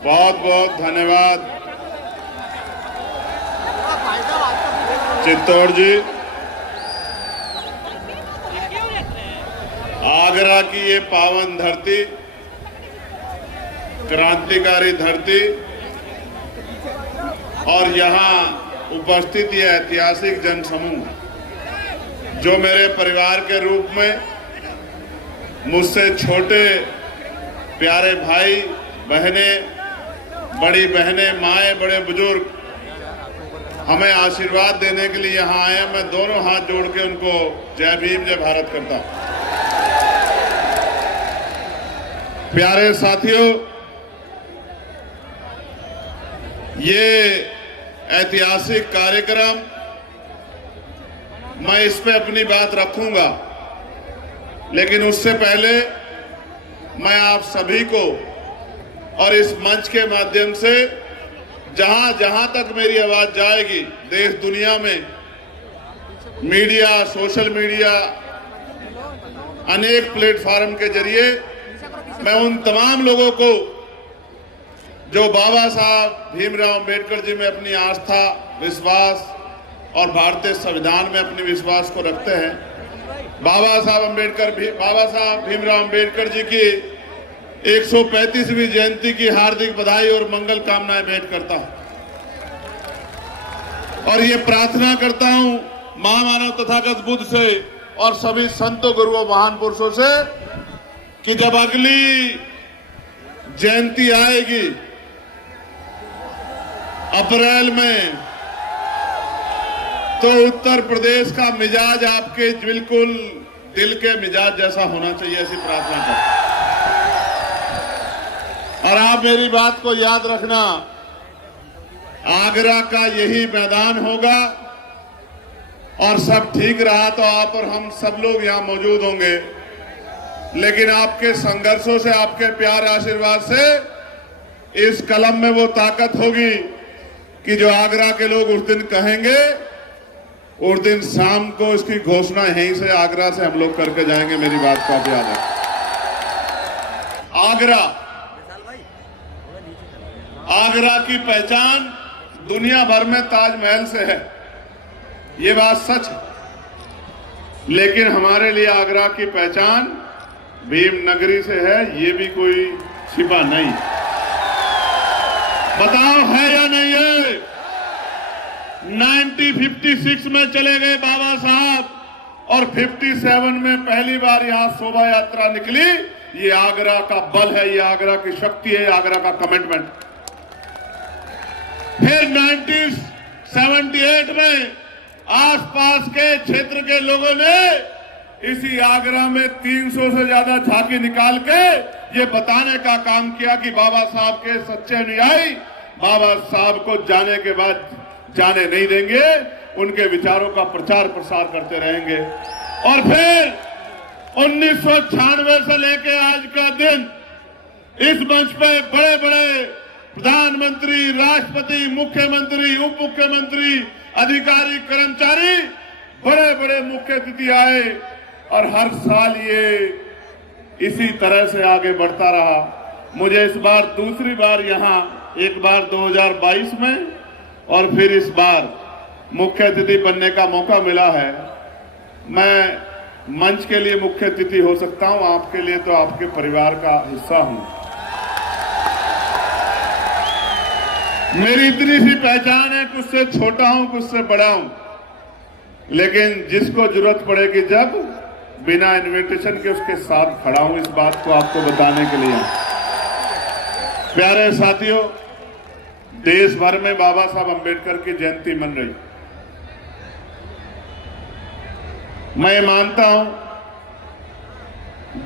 बहुत बहुत धन्यवाद चित्तौड़ जी। आगरा की ये पावन धरती, क्रांतिकारी धरती और यहाँ उपस्थित ये ऐतिहासिक जनसमूह जो मेरे परिवार के रूप में मुझसे छोटे प्यारे भाई बहनें, बड़ी बहनें, माएँ, बड़े बुजुर्ग हमें आशीर्वाद देने के लिए यहाँ आए। मैं दोनों हाथ जोड़ के उनको जय भीम जय भारत करता हूँ। प्यारे साथियों, ये ऐतिहासिक कार्यक्रम मैं इस पे अपनी बात रखूंगा, लेकिन उससे पहले मैं आप सभी को और इस मंच के माध्यम से जहां जहां तक मेरी आवाज जाएगी देश दुनिया में, मीडिया, सोशल मीडिया, अनेक प्लेटफॉर्म के जरिए मैं उन तमाम लोगों को जो बाबा साहब भीमराव अंबेडकर जी में अपनी आस्था, विश्वास और भारतीय संविधान में अपने विश्वास को रखते हैं, बाबा साहब भीमराव अंबेडकर जी की 135वीं जयंती की हार्दिक बधाई और मंगल कामनाएं भेंट करता हूं और ये प्रार्थना करता हूं महामानव तथागत बुद्ध से और सभी संतों, गुरुओं, महान पुरुषों से कि जब अगली जयंती आएगी अप्रैल में, तो उत्तर प्रदेश का मिजाज आपके बिल्कुल दिल के मिजाज जैसा होना चाहिए, ऐसी प्रार्थना करता हूं। और आप मेरी बात को याद रखना, आगरा का यही मैदान होगा और सब ठीक रहा तो आप और हम सब लोग यहां मौजूद होंगे, लेकिन आपके संघर्षों से, आपके प्यार आशीर्वाद से इस कलम में वो ताकत होगी कि जो आगरा के लोग उस दिन कहेंगे, उस दिन शाम को इसकी घोषणा यहीं से आगरा से हम लोग करके जाएंगे। मेरी बात को आप याद रखें। आगरा की पहचान दुनिया भर में ताजमहल से है, ये बात सच है, लेकिन हमारे लिए आगरा की पहचान भीम नगरी से है, ये भी कोई छिपा नहीं। बताओ है या नहीं है? 1956 में चले गए बाबा साहब और 57 में पहली बार यहां शोभा यात्रा निकली। ये आगरा का बल है, ये आगरा की शक्ति है, आगरा का कमिटमेंट। फिर 1978 में आसपास के क्षेत्र के लोगों ने इसी आगरा में 300 से ज्यादा झांकी निकाल के ये बताने का काम किया कि बाबा साहब के सच्चे अनुयायी बाबा साहब को जाने के बाद जाने नहीं देंगे, उनके विचारों का प्रचार प्रसार करते रहेंगे। और फिर 1996 से लेके आज का दिन इस मंच पे बड़े बड़े प्रधानमंत्री, राष्ट्रपति, मुख्यमंत्री, उप मुख्यमंत्री, अधिकारी, कर्मचारी, बड़े बड़े मुख्य अतिथि आए और हर साल ये इसी तरह से आगे बढ़ता रहा। मुझे इस बार दूसरी बार यहाँ, एक बार 2022 में और फिर इस बार मुख्य अतिथि बनने का मौका मिला है। मैं मंच के लिए मुख्य अतिथि हो सकता हूं, आपके लिए तो आपके परिवार का हिस्सा हूं। मेरी इतनी सी पहचान है, कुछ से छोटा हूं, कुछ से बड़ा हूं, लेकिन जिसको जरूरत पड़ेगी जब, बिना इनविटेशन के उसके साथ खड़ा हूं। इस बात को आपको बताने के लिए। प्यारे साथियों, देश भर में बाबा साहब अंबेडकर की जयंती मन रही। मैं मानता हूं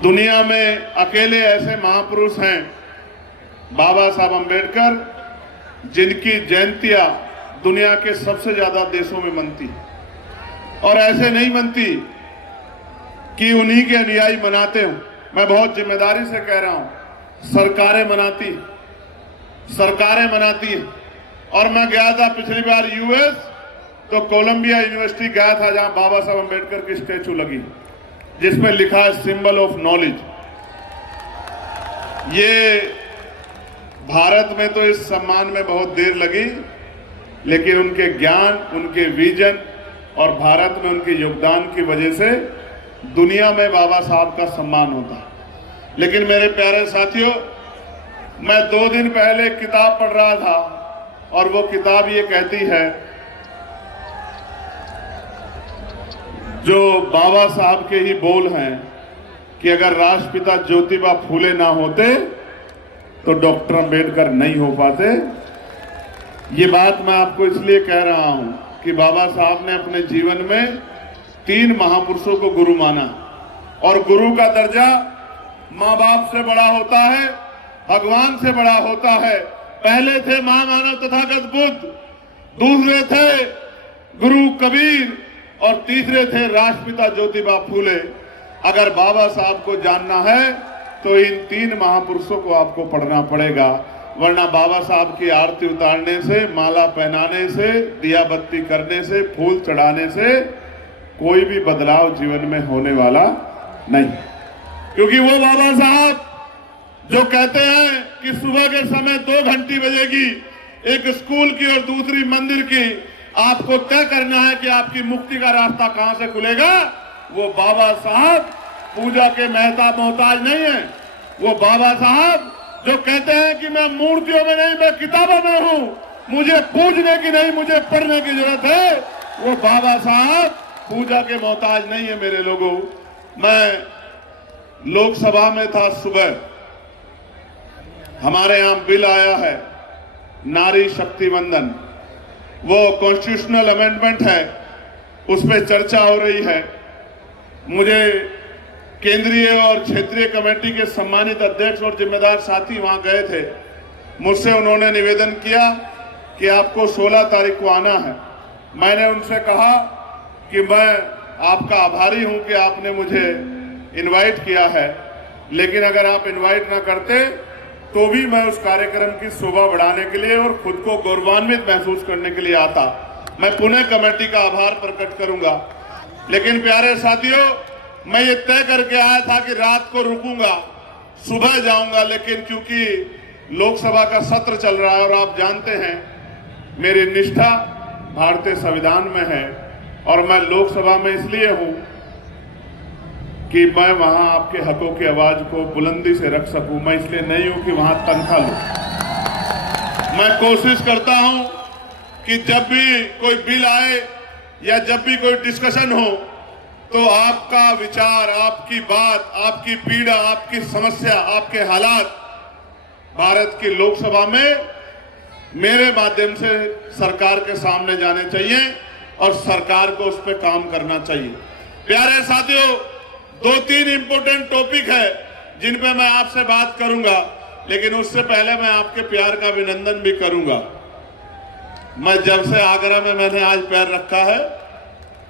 दुनिया में अकेले ऐसे महापुरुष हैं बाबा साहब अंबेडकर, जिनकी जयंतियां दुनिया के सबसे ज्यादा देशों में मनती, और ऐसे नहीं मनती कि उन्हीं के अनुयायी मनाते हो। मैं बहुत जिम्मेदारी से कह रहा हूं, सरकारें मनाती हैं। और मैं गया था पिछली बार यूएस, तो कोलंबिया यूनिवर्सिटी गया था, जहां बाबा साहब अंबेडकर की स्टैचू लगी जिसमें लिखा है सिंबल ऑफ नॉलेज। ये भारत में तो इस सम्मान में बहुत देर लगी, लेकिन उनके ज्ञान, उनके विजन और भारत में उनके योगदान की वजह से दुनिया में बाबा साहब का सम्मान होता है। लेकिन मेरे प्यारे साथियों, मैं 2 दिन पहले एक किताब पढ़ रहा था और वो किताब ये कहती है, जो बाबा साहब के ही बोल हैं कि अगर राष्ट्रपिता ज्योतिबा फूले ना होते तो डॉक्टर अंबेडकर नहीं हो पाते। ये बात मैं आपको इसलिए कह रहा हूं कि बाबा साहब ने अपने जीवन में 3 महापुरुषों को गुरु माना, और गुरु का दर्जा माँ बाप से बड़ा होता है, भगवान से बड़ा होता है। पहले थे महामानव तथागत बुद्ध, दूसरे थे गुरु कबीर और तीसरे थे राष्ट्रपिता ज्योतिबा फूले। अगर बाबा साहब को जानना है तो इन 3 महापुरुषों को आपको पढ़ना पड़ेगा, वरना बाबा साहब की आरती उतारने से, माला पहनाने से, दिया बत्ती करने से, फूल चढ़ाने से कोई भी बदलाव जीवन में होने वाला नहीं। क्योंकि वो बाबा साहब जो कहते हैं कि सुबह के समय 2 घंटी बजेगी, एक स्कूल की और दूसरी मंदिर की, आपको तय करना है कि आपकी मुक्ति का रास्ता कहां से खुलेगा। वो बाबा साहब पूजा के मोहताज नहीं है। वो बाबा साहब जो कहते हैं कि मैं मूर्तियों में नहीं, मैं किताबों में हूं, मुझे पूजने की नहीं, मुझे पढ़ने की जरूरत है। वो बाबा साहब पूजा के मोहताज नहीं है। मेरे लोगों, मैं लोकसभा में था सुबह, हमारे यहां बिल आया है नारी शक्ति वंदन, वो कॉन्स्टिट्यूशनल अमेंडमेंट है, उस पर चर्चा हो रही है। मुझे केंद्रीय और क्षेत्रीय कमेटी के सम्मानित अध्यक्ष और जिम्मेदार साथी वहां गए थे। मुझसे उन्होंने निवेदन किया कि आपको 16 तारीख को आना है। मैंने उनसे कहा कि मैं आपका आभारी हूं कि आपने मुझे इनवाइट किया है, लेकिन अगर आप इनवाइट ना करते तो भी मैं उस कार्यक्रम की शोभा बढ़ाने के लिए और खुद को गौरवान्वित महसूस करने के लिए आता। मैं पुनः कमेटी का आभार प्रकट करूंगा। लेकिन प्यारे साथियों, मैं ये तय करके आया था कि रात को रुकूंगा, सुबह जाऊंगा, लेकिन क्योंकि लोकसभा का सत्र चल रहा है और आप जानते हैं मेरी निष्ठा भारतीय संविधान में है, और मैं लोकसभा में इसलिए हूं कि मैं वहां आपके हकों की आवाज को बुलंदी से रख सकूं। मैं इसलिए नहीं हूं कि वहां तनख्वाह लूं। मैं कोशिश करता हूं कि जब भी कोई बिल आए या जब भी कोई डिस्कशन हो तो आपका विचार, आपकी बात, आपकी पीड़ा, आपकी समस्या, आपके हालात भारत की लोकसभा में मेरे माध्यम से सरकार के सामने जाने चाहिए और सरकार को उस पर काम करना चाहिए। प्यारे साथियों, 2-3 इंपोर्टेंट टॉपिक है जिन पे मैं आपसे बात करूंगा, लेकिन उससे पहले मैं आपके प्यार का अभिनंदन भी करूंगा। मैं जब से आगरा में मैंने आज पैर रखा है,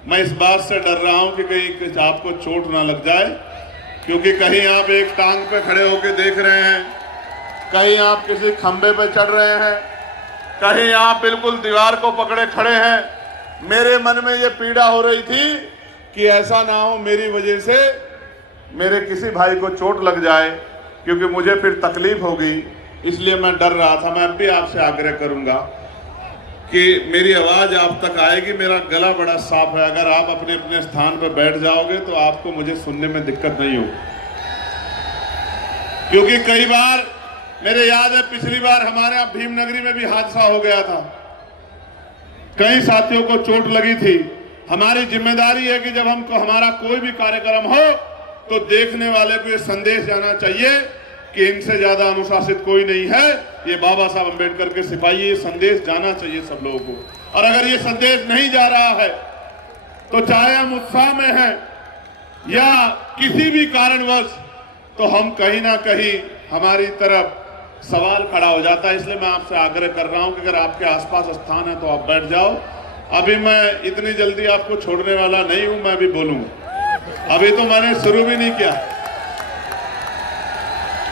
मैं इस बात से डर रहा हूं कि कहीं आपको चोट ना लग जाए, क्योंकि कहीं आप एक टांग पे खड़े होकर देख रहे हैं, कहीं आप किसी खंबे पे चढ़ रहे हैं, कहीं आप बिल्कुल दीवार को पकड़े खड़े हैं। मेरे मन में ये पीड़ा हो रही थी कि ऐसा ना हो मेरी वजह से मेरे किसी भाई को चोट लग जाए, क्योंकि मुझे फिर तकलीफ होगी। इसलिए मैं डर रहा था। मैं अब भी आपसे आग्रह करूंगा कि मेरी आवाज आप तक आएगी। मेरा गला बड़ा साफ है, अगर आप अपने अपने स्थान पर बैठ जाओगे तो आपको मुझे सुनने में दिक्कत नहीं होगी। क्योंकि कई बार मेरे याद है, पिछली बार हमारे यहाँ भीमनगरी में भी हादसा हो गया था, कई साथियों को चोट लगी थी। हमारी जिम्मेदारी है कि जब हमको हमारा कोई भी कार्यक्रम हो तो देखने वाले को ये संदेश जाना चाहिए कि इनसे ज्यादा अनुशासित कोई नहीं है, ये बाबा साहब अम्बेडकर के सिपाही। ये संदेश जाना चाहिए सब लोगों को। और अगर ये संदेश नहीं जा रहा है तो चाहे हम उत्साह में हैं या किसी भी कारणवश, तो हम कहीं ना कहीं हमारी तरफ सवाल खड़ा हो जाता है। इसलिए मैं आपसे आग्रह कर रहा हूं कि अगर आपके आसपास स्थान है तो आप बैठ जाओ। अभी मैं इतनी जल्दी आपको छोड़ने वाला नहीं हूं, मैं भी बोलूंगा। अभी तो मैंने शुरू भी नहीं किया,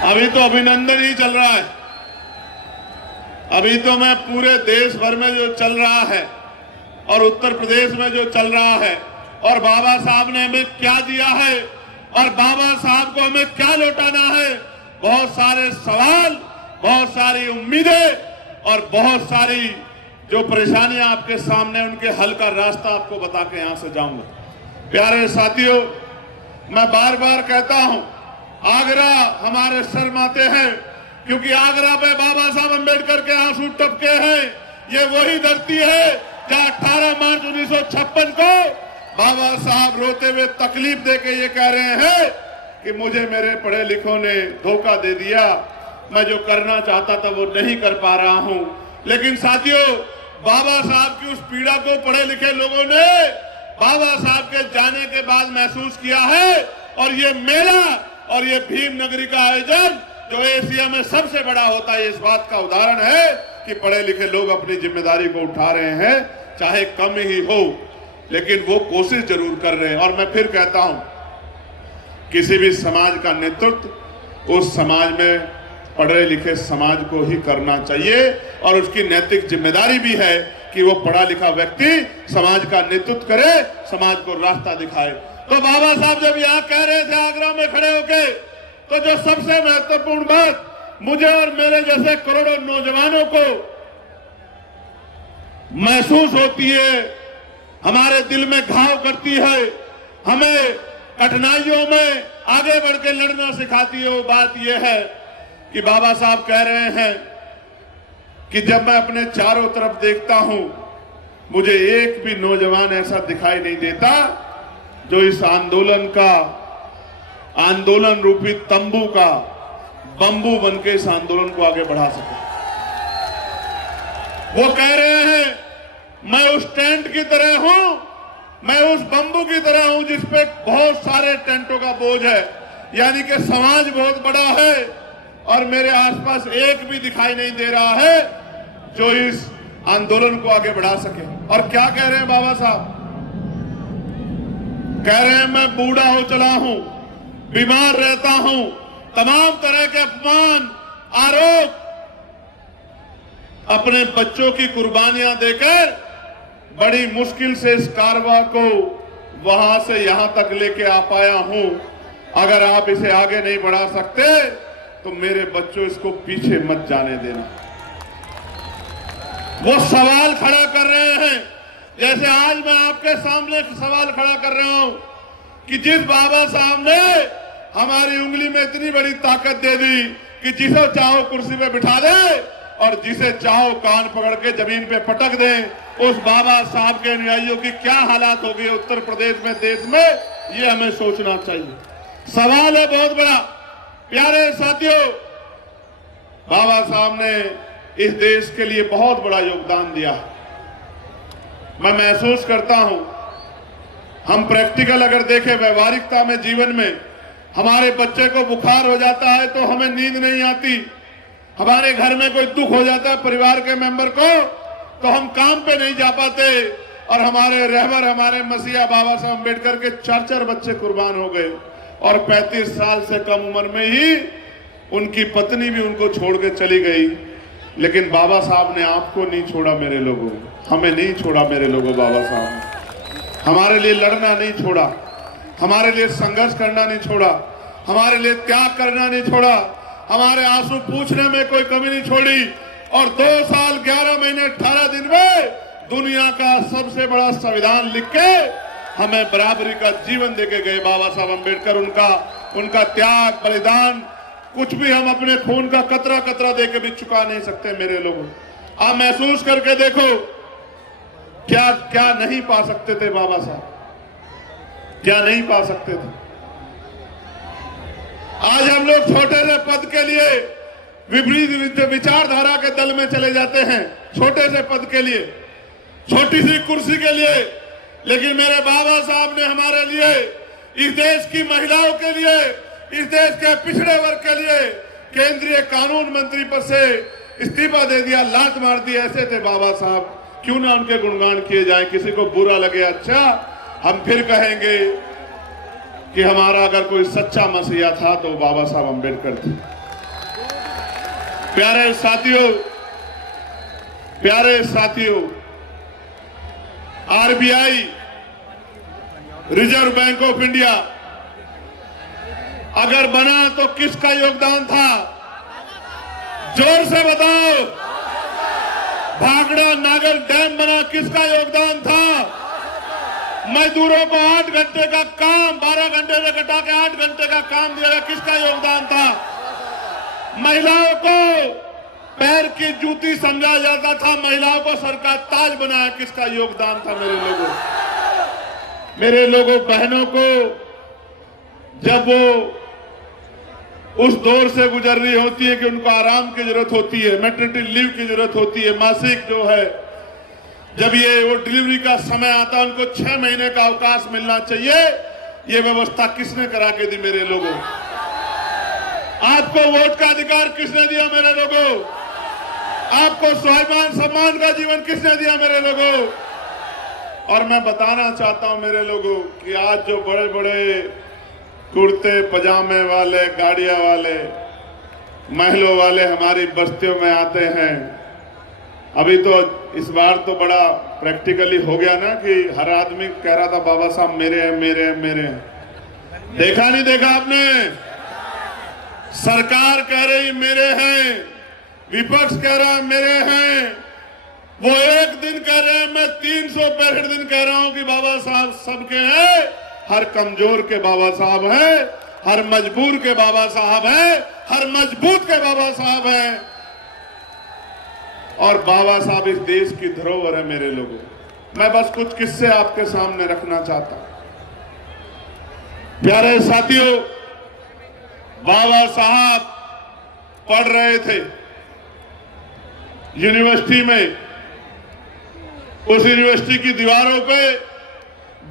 अभी तो अभिनंदन ही चल रहा है। अभी तो मैं पूरे देश भर में जो चल रहा है और उत्तर प्रदेश में जो चल रहा है और बाबा साहब ने हमें क्या दिया है और बाबा साहब को हमें क्या लौटाना है, बहुत सारे सवाल बहुत सारी उम्मीदें और बहुत सारी जो परेशानियां आपके सामने, उनके हल का रास्ता आपको बता के यहां से जाऊंगा। प्यारे साथियों, मैं बार बार कहता हूं, आगरा हमारे शर्माते हैं क्योंकि आगरा में बाबा साहब अंबेडकर के आंसू टपके हैं। ये वही धरती है जहां 18 मार्च 1956 को बाबा साहब रोते हुए तकलीफ देके ये कह रहे हैं कि मुझे मेरे पढ़े लिखों ने धोखा दे दिया, मैं जो करना चाहता था वो नहीं कर पा रहा हूं। लेकिन साथियों, बाबा साहब की उस पीड़ा को पढ़े लिखे लोगों ने बाबा साहब के जाने के बाद महसूस किया है। और ये मेला और ये भीम नगरी का आयोजन जो एशिया में सबसे बड़ा होता है, इस बात का उदाहरण है कि पढ़े लिखे लोग अपनी जिम्मेदारी को उठा रहे हैं, चाहे कम ही हो, लेकिन वो कोशिश जरूर कर रहे हैं। और मैं फिर कहता हूं, किसी भी समाज का नेतृत्व उस समाज में पढ़े लिखे समाज को ही करना चाहिए और उसकी नैतिक जिम्मेदारी भी है कि वो पढ़ा लिखा व्यक्ति समाज का नेतृत्व करे, समाज को रास्ता दिखाए। तो बाबा साहब जब यहाँ कह रहे थे आगरा में खड़े होके, तो जो सबसे महत्वपूर्ण बात मुझे और मेरे जैसे करोड़ों नौजवानों को महसूस होती है, हमारे दिल में घाव करती है, हमें कठिनाइयों में आगे बढ़ के लड़ना सिखाती है, वो बात यह है कि बाबा साहब कह रहे हैं कि जब मैं अपने चारों तरफ देखता हूं, मुझे एक भी नौजवान ऐसा दिखाई नहीं देता जो इस आंदोलन रूपी तंबू का बंबू बनके इस आंदोलन को आगे बढ़ा सके। वो कह रहे हैं मैं उस टेंट की तरह हूं, मैं उस बंबू की तरह हूं जिसपे बहुत सारे टेंटों का बोझ है, यानी कि समाज बहुत बड़ा है और मेरे आसपास एक भी दिखाई नहीं दे रहा है जो इस आंदोलन को आगे बढ़ा सके। और क्या कह रहे हैं बाबा साहब? कह रहे हैं मैं बूढ़ा हो चला हूं, बीमार रहता हूं, तमाम तरह के अपमान, आरोप, अपने बच्चों की कुर्बानियां देकर बड़ी मुश्किल से इस कारवां को वहां से यहां तक लेके आ पाया हूं। अगर आप इसे आगे नहीं बढ़ा सकते तो मेरे बच्चों इसको पीछे मत जाने देना। वो सवाल खड़ा कर रहे हैं, जैसे आज मैं आपके सामने सवाल खड़ा कर रहा हूं कि जिस बाबा साहब ने हमारी उंगली में इतनी बड़ी ताकत दे दी कि जिसे चाहो कुर्सी पे बिठा दे और जिसे चाहो कान पकड़ के जमीन पे पटक दे, उस बाबा साहब के अनुयायियों की क्या हालात हो गई उत्तर प्रदेश में, देश में, ये हमें सोचना चाहिए। सवाल है बहुत बड़ा। प्यारे साथियों, बाबा साहब ने इस देश के लिए बहुत बड़ा योगदान दिया। मैं महसूस करता हूं, हम प्रैक्टिकल अगर देखें व्यवहारिकता में, जीवन में, हमारे बच्चे को बुखार हो जाता है तो हमें नींद नहीं आती, हमारे घर में कोई दुख हो जाता है परिवार के मेंबर को तो हम काम पे नहीं जा पाते, और हमारे रहबर, हमारे मसीहा बाबा साहब अम्बेडकर के 4 बच्चे कुर्बान हो गए और 35 साल से कम उम्र में ही उनकी पत्नी भी उनको छोड़ के चली गई। लेकिन बाबा साहब ने आपको नहीं छोड़ा मेरे लोगों, हमें नहीं छोड़ा मेरे लोगों। बाबा साहब ने हमारे लिए लड़ना नहीं छोड़ा, हमारे लिए संघर्ष करना नहीं छोड़ा, हमारे लिए त्याग करना नहीं छोड़ा, हमारे आंसू पूछने में कोई कमी नहीं छोड़ी। और 2 साल 11 महीने 18 दिन में दुनिया का सबसे बड़ा संविधान लिख के हमें बराबरी का जीवन देके गए बाबा साहब अम्बेडकर। उनका त्याग, बलिदान, कुछ भी हम अपने खून का कतरा कतरा देके भी चुका नहीं सकते मेरे लोगों। आप महसूस करके देखो, क्या क्या नहीं पा सकते थे बाबा साहब, क्या नहीं पा सकते थे। आज हम लोग छोटे से पद के लिए विपरीत विचारधारा के दल में चले जाते हैं, छोटे से पद के लिए, छोटी सी कुर्सी के लिए। लेकिन मेरे बाबा साहब ने हमारे लिए, इस देश की महिलाओं के लिए, इस देश के पिछड़े वर्ग के लिए केंद्रीय कानून मंत्री पद से इस्तीफा दे दिया, लात मार दी। ऐसे थे बाबा साहब, क्यों ना उनके गुणगान किए जाए। किसी को बुरा लगे, अच्छा, हम फिर कहेंगे कि हमारा अगर कोई सच्चा मसीहा था तो बाबा साहब अम्बेडकर थे। प्यारे साथियों, RBI, reserve bank of India अगर बना तो किसका योगदान था? जोर से बताओ, भाखड़ा नागर डैम बना किसका योगदान था? मजदूरों को 8 घंटे का काम 12 घंटे से घटा के 8 घंटे का काम दिया, किसका योगदान था? महिलाओं को पैर की जूती समझा जाता था, महिलाओं को सर का ताज बनाया, किसका योगदान था? मेरे लोगों बहनों को जब वो उस दौर से गुजर रही होती है कि उनको आराम की जरूरत होती है, मैटरनिटी लीव की जरूरत होती है, मासिक जो है, जब ये वो डिलीवरी का समय आता है, उनको 6 महीने का अवकाश मिलना चाहिए। ये व्यवस्था किसने करा के दी? मेरे लोगों, आपको वोट का अधिकार किसने दिया? मेरे लोगों, आपको स्वाभिमान सम्मान का जीवन किसने दिया? मेरे लोगों, और मैं बताना चाहता हूं मेरे लोगों कि आज जो बड़े बड़े कुर्ते पजामे वाले, गाड़ियां वाले, महलों वाले हमारी बस्तियों में आते हैं, अभी तो इस बार तो बड़ा प्रैक्टिकली हो गया ना कि हर आदमी कह रहा था बाबा साहब मेरे हैं, मेरे हैं, मेरे हैं। देखा नहीं देखा आपने? सरकार कह रही मेरे हैं, विपक्ष कह रहा है मेरे हैं, वो एक दिन कह रहे हैं, मैं 365 दिन कह रहा हूं कि बाबा साहब सबके हैं, हर कमजोर के बाबा साहब हैं, हर मजबूर के बाबा साहब हैं, हर मजबूत के बाबा साहब हैं, और बाबा साहब इस देश की धरोहर है। मेरे लोगों, मैं बस कुछ किस्से आपके सामने रखना चाहता हूं। प्यारे साथियों, बाबा साहब पढ़ रहे थे यूनिवर्सिटी में, उस यूनिवर्सिटी की दीवारों पे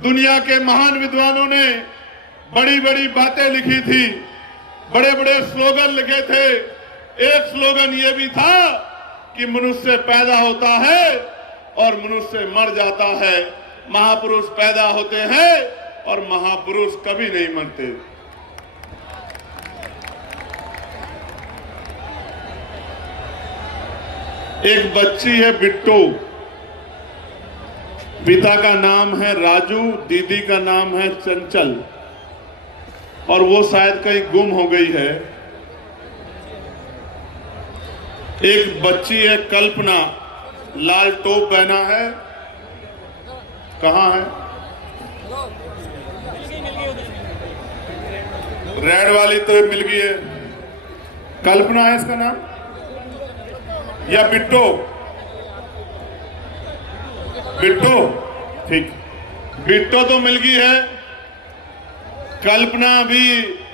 दुनिया के महान विद्वानों ने बड़ी बड़ी बातें लिखी थी, बड़े बड़े स्लोगन लिखे थे। एक स्लोगन ये भी था कि मनुष्य पैदा होता है और मनुष्य मर जाता है, महापुरुष पैदा होते हैं और महापुरुष कभी नहीं मरते। एक बच्ची है बिट्टू, पिता का नाम है राजू, दीदी का नाम है चंचल, और वो शायद कहीं गुम हो गई है। एक बच्ची है कल्पना, लाल टोप पहना है, कहां है? रेड वाली तो मिल गई है, कल्पना है इसका नाम, या बिट्टो? बिट्टो, ठीक, बिट्टो तो मिल गई है, कल्पना भी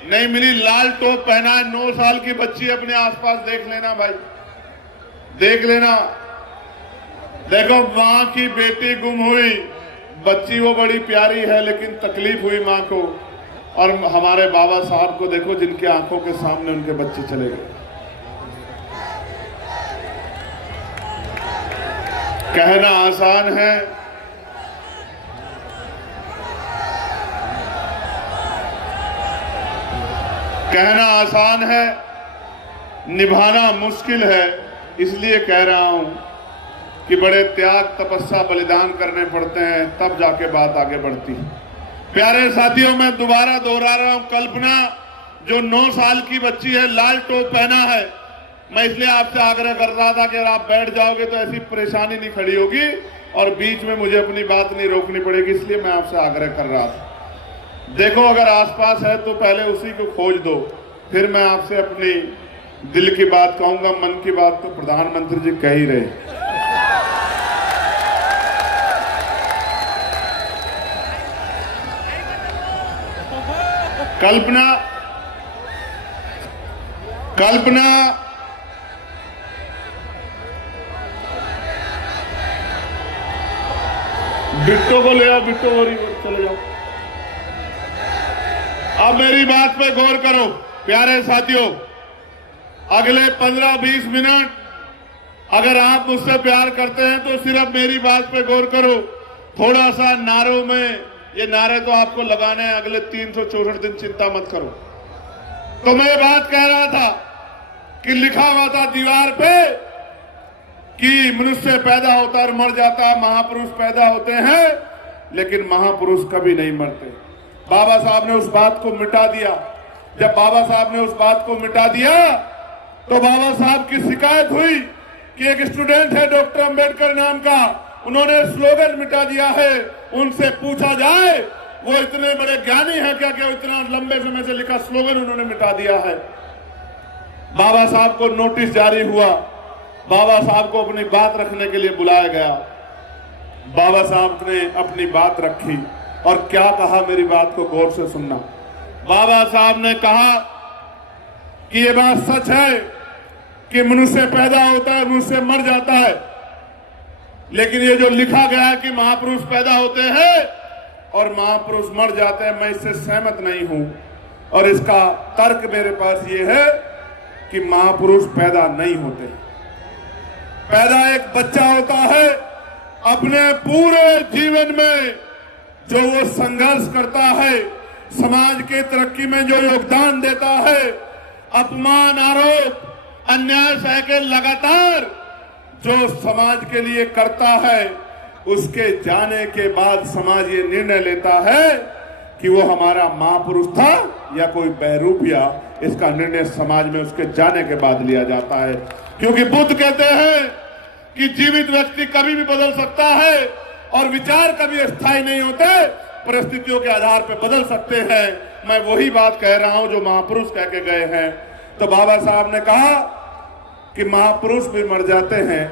नहीं मिली। लाल टोप पहना है, 9 साल की बच्ची, अपने आसपास देख लेना भाई, देख लेना। देखो, मां की बेटी गुम हुई, बच्ची वो बड़ी प्यारी है, लेकिन तकलीफ हुई मां को। और हमारे बाबा साहब को देखो, जिनके आंखों के सामने उनके बच्चे चले गए। कहना आसान है, कहना आसान है, निभाना मुश्किल है। इसलिए कह रहा हूं कि बड़े त्याग, तपस्या, बलिदान करने पड़ते हैं, तब जाके बात आगे बढ़ती है। प्यारे साथियों, मैं दोबारा दोहरा रहा हूं, कल्पना जो 9 साल की बच्ची है, लाल टोप पहना है। मैं इसलिए आपसे आग्रह कर रहा था कि अगर आप बैठ जाओगे तो ऐसी परेशानी नहीं खड़ी होगी और बीच में मुझे अपनी बात नहीं रोकनी पड़ेगी, इसलिए मैं आपसे आग्रह कर रहा था। देखो, अगर आसपास है तो पहले उसी को खोज दो, फिर मैं आपसे अपनी दिल की बात कहूंगा। मन की बात तो प्रधानमंत्री जी कह ही रहे। कल्पना बिट्टो को ले आओ, बिट्टो और चले जाओ। अब मेरी बात पे गौर करो प्यारे साथियों, अगले 15-20 मिनट अगर आप मुझसे प्यार करते हैं तो सिर्फ मेरी बात पे गौर करो। थोड़ा सा नारों में, ये नारे तो आपको लगाने हैं अगले 364 दिन, चिंता मत करो। तो मैं बात कह रहा था कि लिखा हुआ था दीवार पे कि मनुष्य पैदा होता और मर जाता है, महापुरुष पैदा होते हैं लेकिन महापुरुष कभी नहीं मरते। बाबा साहब ने उस बात को मिटा दिया। जब बाबा साहब ने उस बात को मिटा दिया तो बाबा साहब की शिकायत हुई कि एक स्टूडेंट है डॉक्टर अंबेडकर नाम का, उन्होंने स्लोगन मिटा दिया है, उनसे पूछा जाए वो इतने बड़े ज्ञानी हैं क्या, क्या इतना लंबे समय से लिखा स्लोगन उन्होंने मिटा दिया है। बाबा साहब को नोटिस जारी हुआ, बाबा साहब को अपनी बात रखने के लिए बुलाया गया। बाबा साहब ने अपनी बात रखी और क्या कहा, मेरी बात को गौर से सुनना। बाबा साहब ने कहा कि ये बात सच है कि मनुष्य पैदा होता है, मनुष्य मर जाता है, लेकिन ये जो लिखा गया है कि महापुरुष पैदा होते हैं और महापुरुष मर जाते हैं, मैं इससे सहमत नहीं हूं। और इसका तर्क मेरे पास ये है कि महापुरुष पैदा नहीं होते। पैदा एक बच्चा होता है, अपने पूरे जीवन में जो वो संघर्ष करता है, समाज की तरक्की में जो योगदान देता है, अपमान, आरोप, अन्याय सह के लगातार जो समाज के लिए करता है, उसके जाने के बाद समाज ये निर्णय लेता है कि वो हमारा महापुरुष था या कोई बहरूपिया। इसका निर्णय समाज में उसके जाने के बाद लिया जाता है, क्योंकि बुद्ध कहते हैं कि जीवित व्यक्ति कभी भी बदल सकता है और विचार कभी स्थायी नहीं होते, परिस्थितियों के आधार पर बदल सकते हैं। मैं वही बात कह रहा हूं जो महापुरुष कह के गए हैं। तो बाबा साहब ने कहा कि महापुरुष भी मर जाते हैं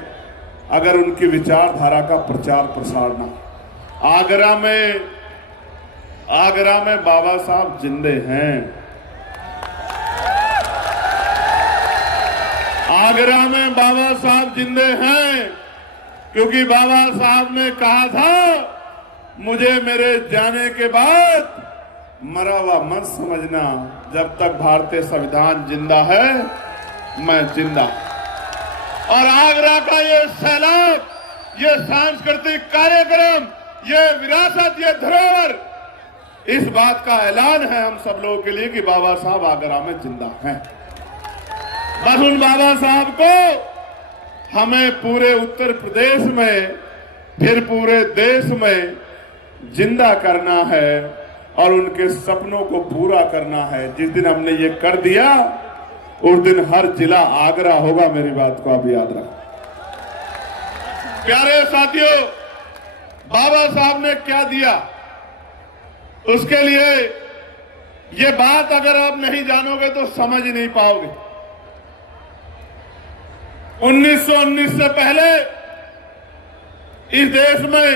अगर उनकी विचारधारा का प्रचार प्रसार ना। आगरा में बाबा साहब जिंदे हैं। आगरा में बाबा साहब जिंदे हैं क्योंकि बाबा साहब ने कहा था, मुझे मेरे जाने के बाद मरा हुआ मत समझना, जब तक भारतीय संविधान जिंदा है मैं जिंदा। और आगरा का ये सैलाब, ये सांस्कृतिक कार्यक्रम, ये विरासत, ये धरोहर, इस बात का ऐलान है हम सब लोगों के लिए कि बाबा साहब आगरा में जिंदा हैं। बस उन बाबा साहब को हमें पूरे उत्तर प्रदेश में, फिर पूरे देश में जिंदा करना है और उनके सपनों को पूरा करना है। जिस दिन हमने ये कर दिया उस दिन हर जिला आगरा होगा। मेरी बात को आप याद रखें। प्यारे साथियों, बाबा साहब ने क्या दिया, उसके लिए ये बात अगर आप नहीं जानोगे तो समझ ही नहीं पाओगे। 1919 से पहले इस देश में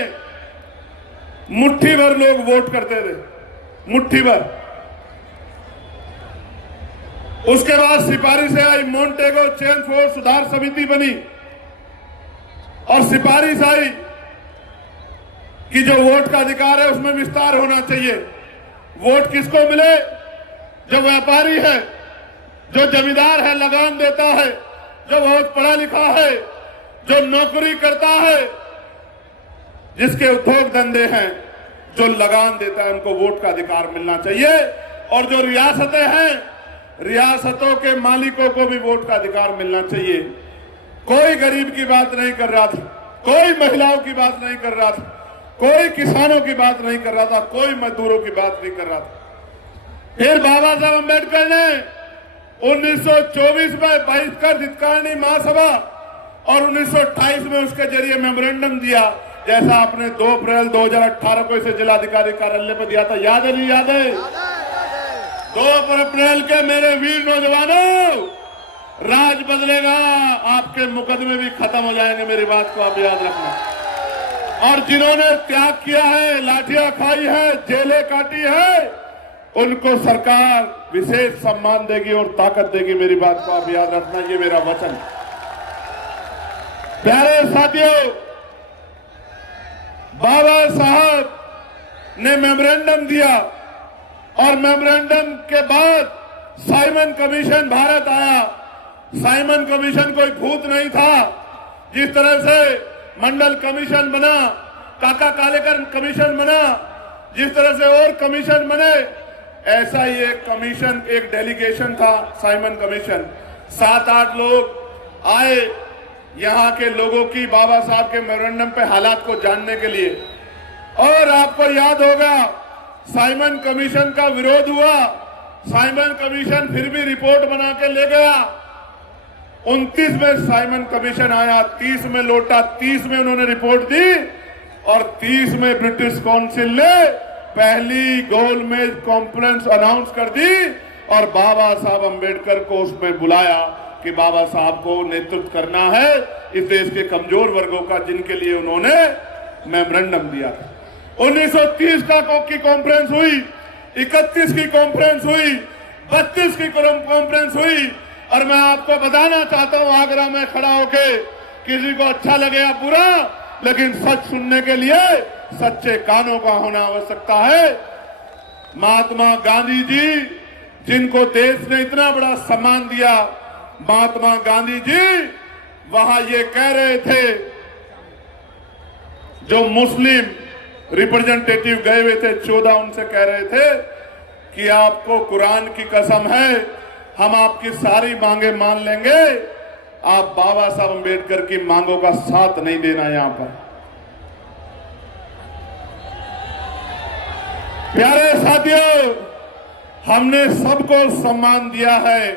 मुट्ठी भर लोग वोट करते थे, मुट्ठी भर। उसके बाद सिफारिशें आई, मोंटेगो चेम्सफोर्ड सुधार समिति बनी और सिफारिश आई कि जो वोट का अधिकार है उसमें विस्तार होना चाहिए। वोट किसको मिले? जो व्यापारी है, जो जमींदार है, लगान देता है, जो बहुत पढ़ा लिखा है, जो नौकरी करता है, जिसके उद्योग धंधे हैं, जो लगान देता है, उनको वोट का अधिकार मिलना चाहिए। और जो रियासतें हैं, रियासतों के मालिकों को भी वोट का अधिकार मिलना चाहिए। कोई गरीब की बात नहीं कर रहा था, कोई महिलाओं की बात नहीं कर रहा था, कोई किसानों की बात नहीं कर रहा था, कोई मजदूरों की बात नहीं कर रहा था। फिर बाबा साहब अम्बेडकर ने 1924 में बहिष्कार धिक्कारणी महासभा और 1928 में उसके जरिए मेमोरेंडम दिया, जैसा आपने 2 अप्रैल 2018 को इसे जिलाधिकारी कार्यालय पर दिया था। याद है नहीं याद है? 2 अप्रैल के मेरे वीर नौजवानों, राज बदलेगा, आपके मुकदमे भी खत्म हो जाएंगे। मेरी बात को आप याद रखना। और जिन्होंने त्याग किया है, लाठियां खाई है, जेलें काटी है, उनको सरकार विशेष सम्मान देगी और ताकत देगी। मेरी बात को आप याद रखना, ये मेरा वचन। प्यारे साथियों, बाबा साहब ने मेमोरेंडम दिया और मेमोरेंडम के बाद साइमन कमीशन भारत आया। साइमन कमीशन कोई भूत नहीं था। जिस तरह से मंडल कमीशन बना, काका कालेकर कमीशन बना, जिस तरह से और कमीशन बने, ऐसा ही एक कमीशन, एक डेलीगेशन था साइमन कमीशन। 7-8 लोग आए यहां के लोगों की बाबा साहब के मेमोरेंडम पे हालात को जानने के लिए। और आपको याद होगा, साइमन कमीशन का विरोध हुआ। साइमन कमीशन फिर भी रिपोर्ट बना के ले गया। 29 में साइमन कमीशन आया, 30 में लौटा, 30 में उन्होंने रिपोर्ट दी और 30 में ब्रिटिश काउंसिल ने पहली गोलमेज कॉन्फ्रेंस अनाउंस कर दी और बाबा साहब अंबेडकर को उसमें बुलाया कि बाबा साहब को नेतृत्व करना है इस देश के कमजोर वर्गों का, जिनके लिए उन्होंने मेमोरेंडम दिया था। 1930 की कॉन्फ्रेंस हुई, 31 की कॉन्फ्रेंस हुई, 32 की कॉन्फ्रेंस हुई और मैं आपको बताना चाहता हूं आगरा में खड़ा होके, किसी को अच्छा लगे या बुरा, लेकिन सच सुनने के लिए सच्चे कानों का होना आवश्यकता है। महात्मा गांधी जी, जिनको देश ने इतना बड़ा सम्मान दिया, महात्मा गांधी जी वहां ये कह रहे थे, जो मुस्लिम रिप्रेजेंटेटिव गए हुए थे 14, उनसे कह रहे थे कि आपको कुरान की कसम है, हम आपकी सारी मांगे मान लेंगे, आप बाबा साहब अंबेडकर की मांगों का साथ नहीं देना। यहां पर प्यारे साथियों, हमने सबको सम्मान दिया है,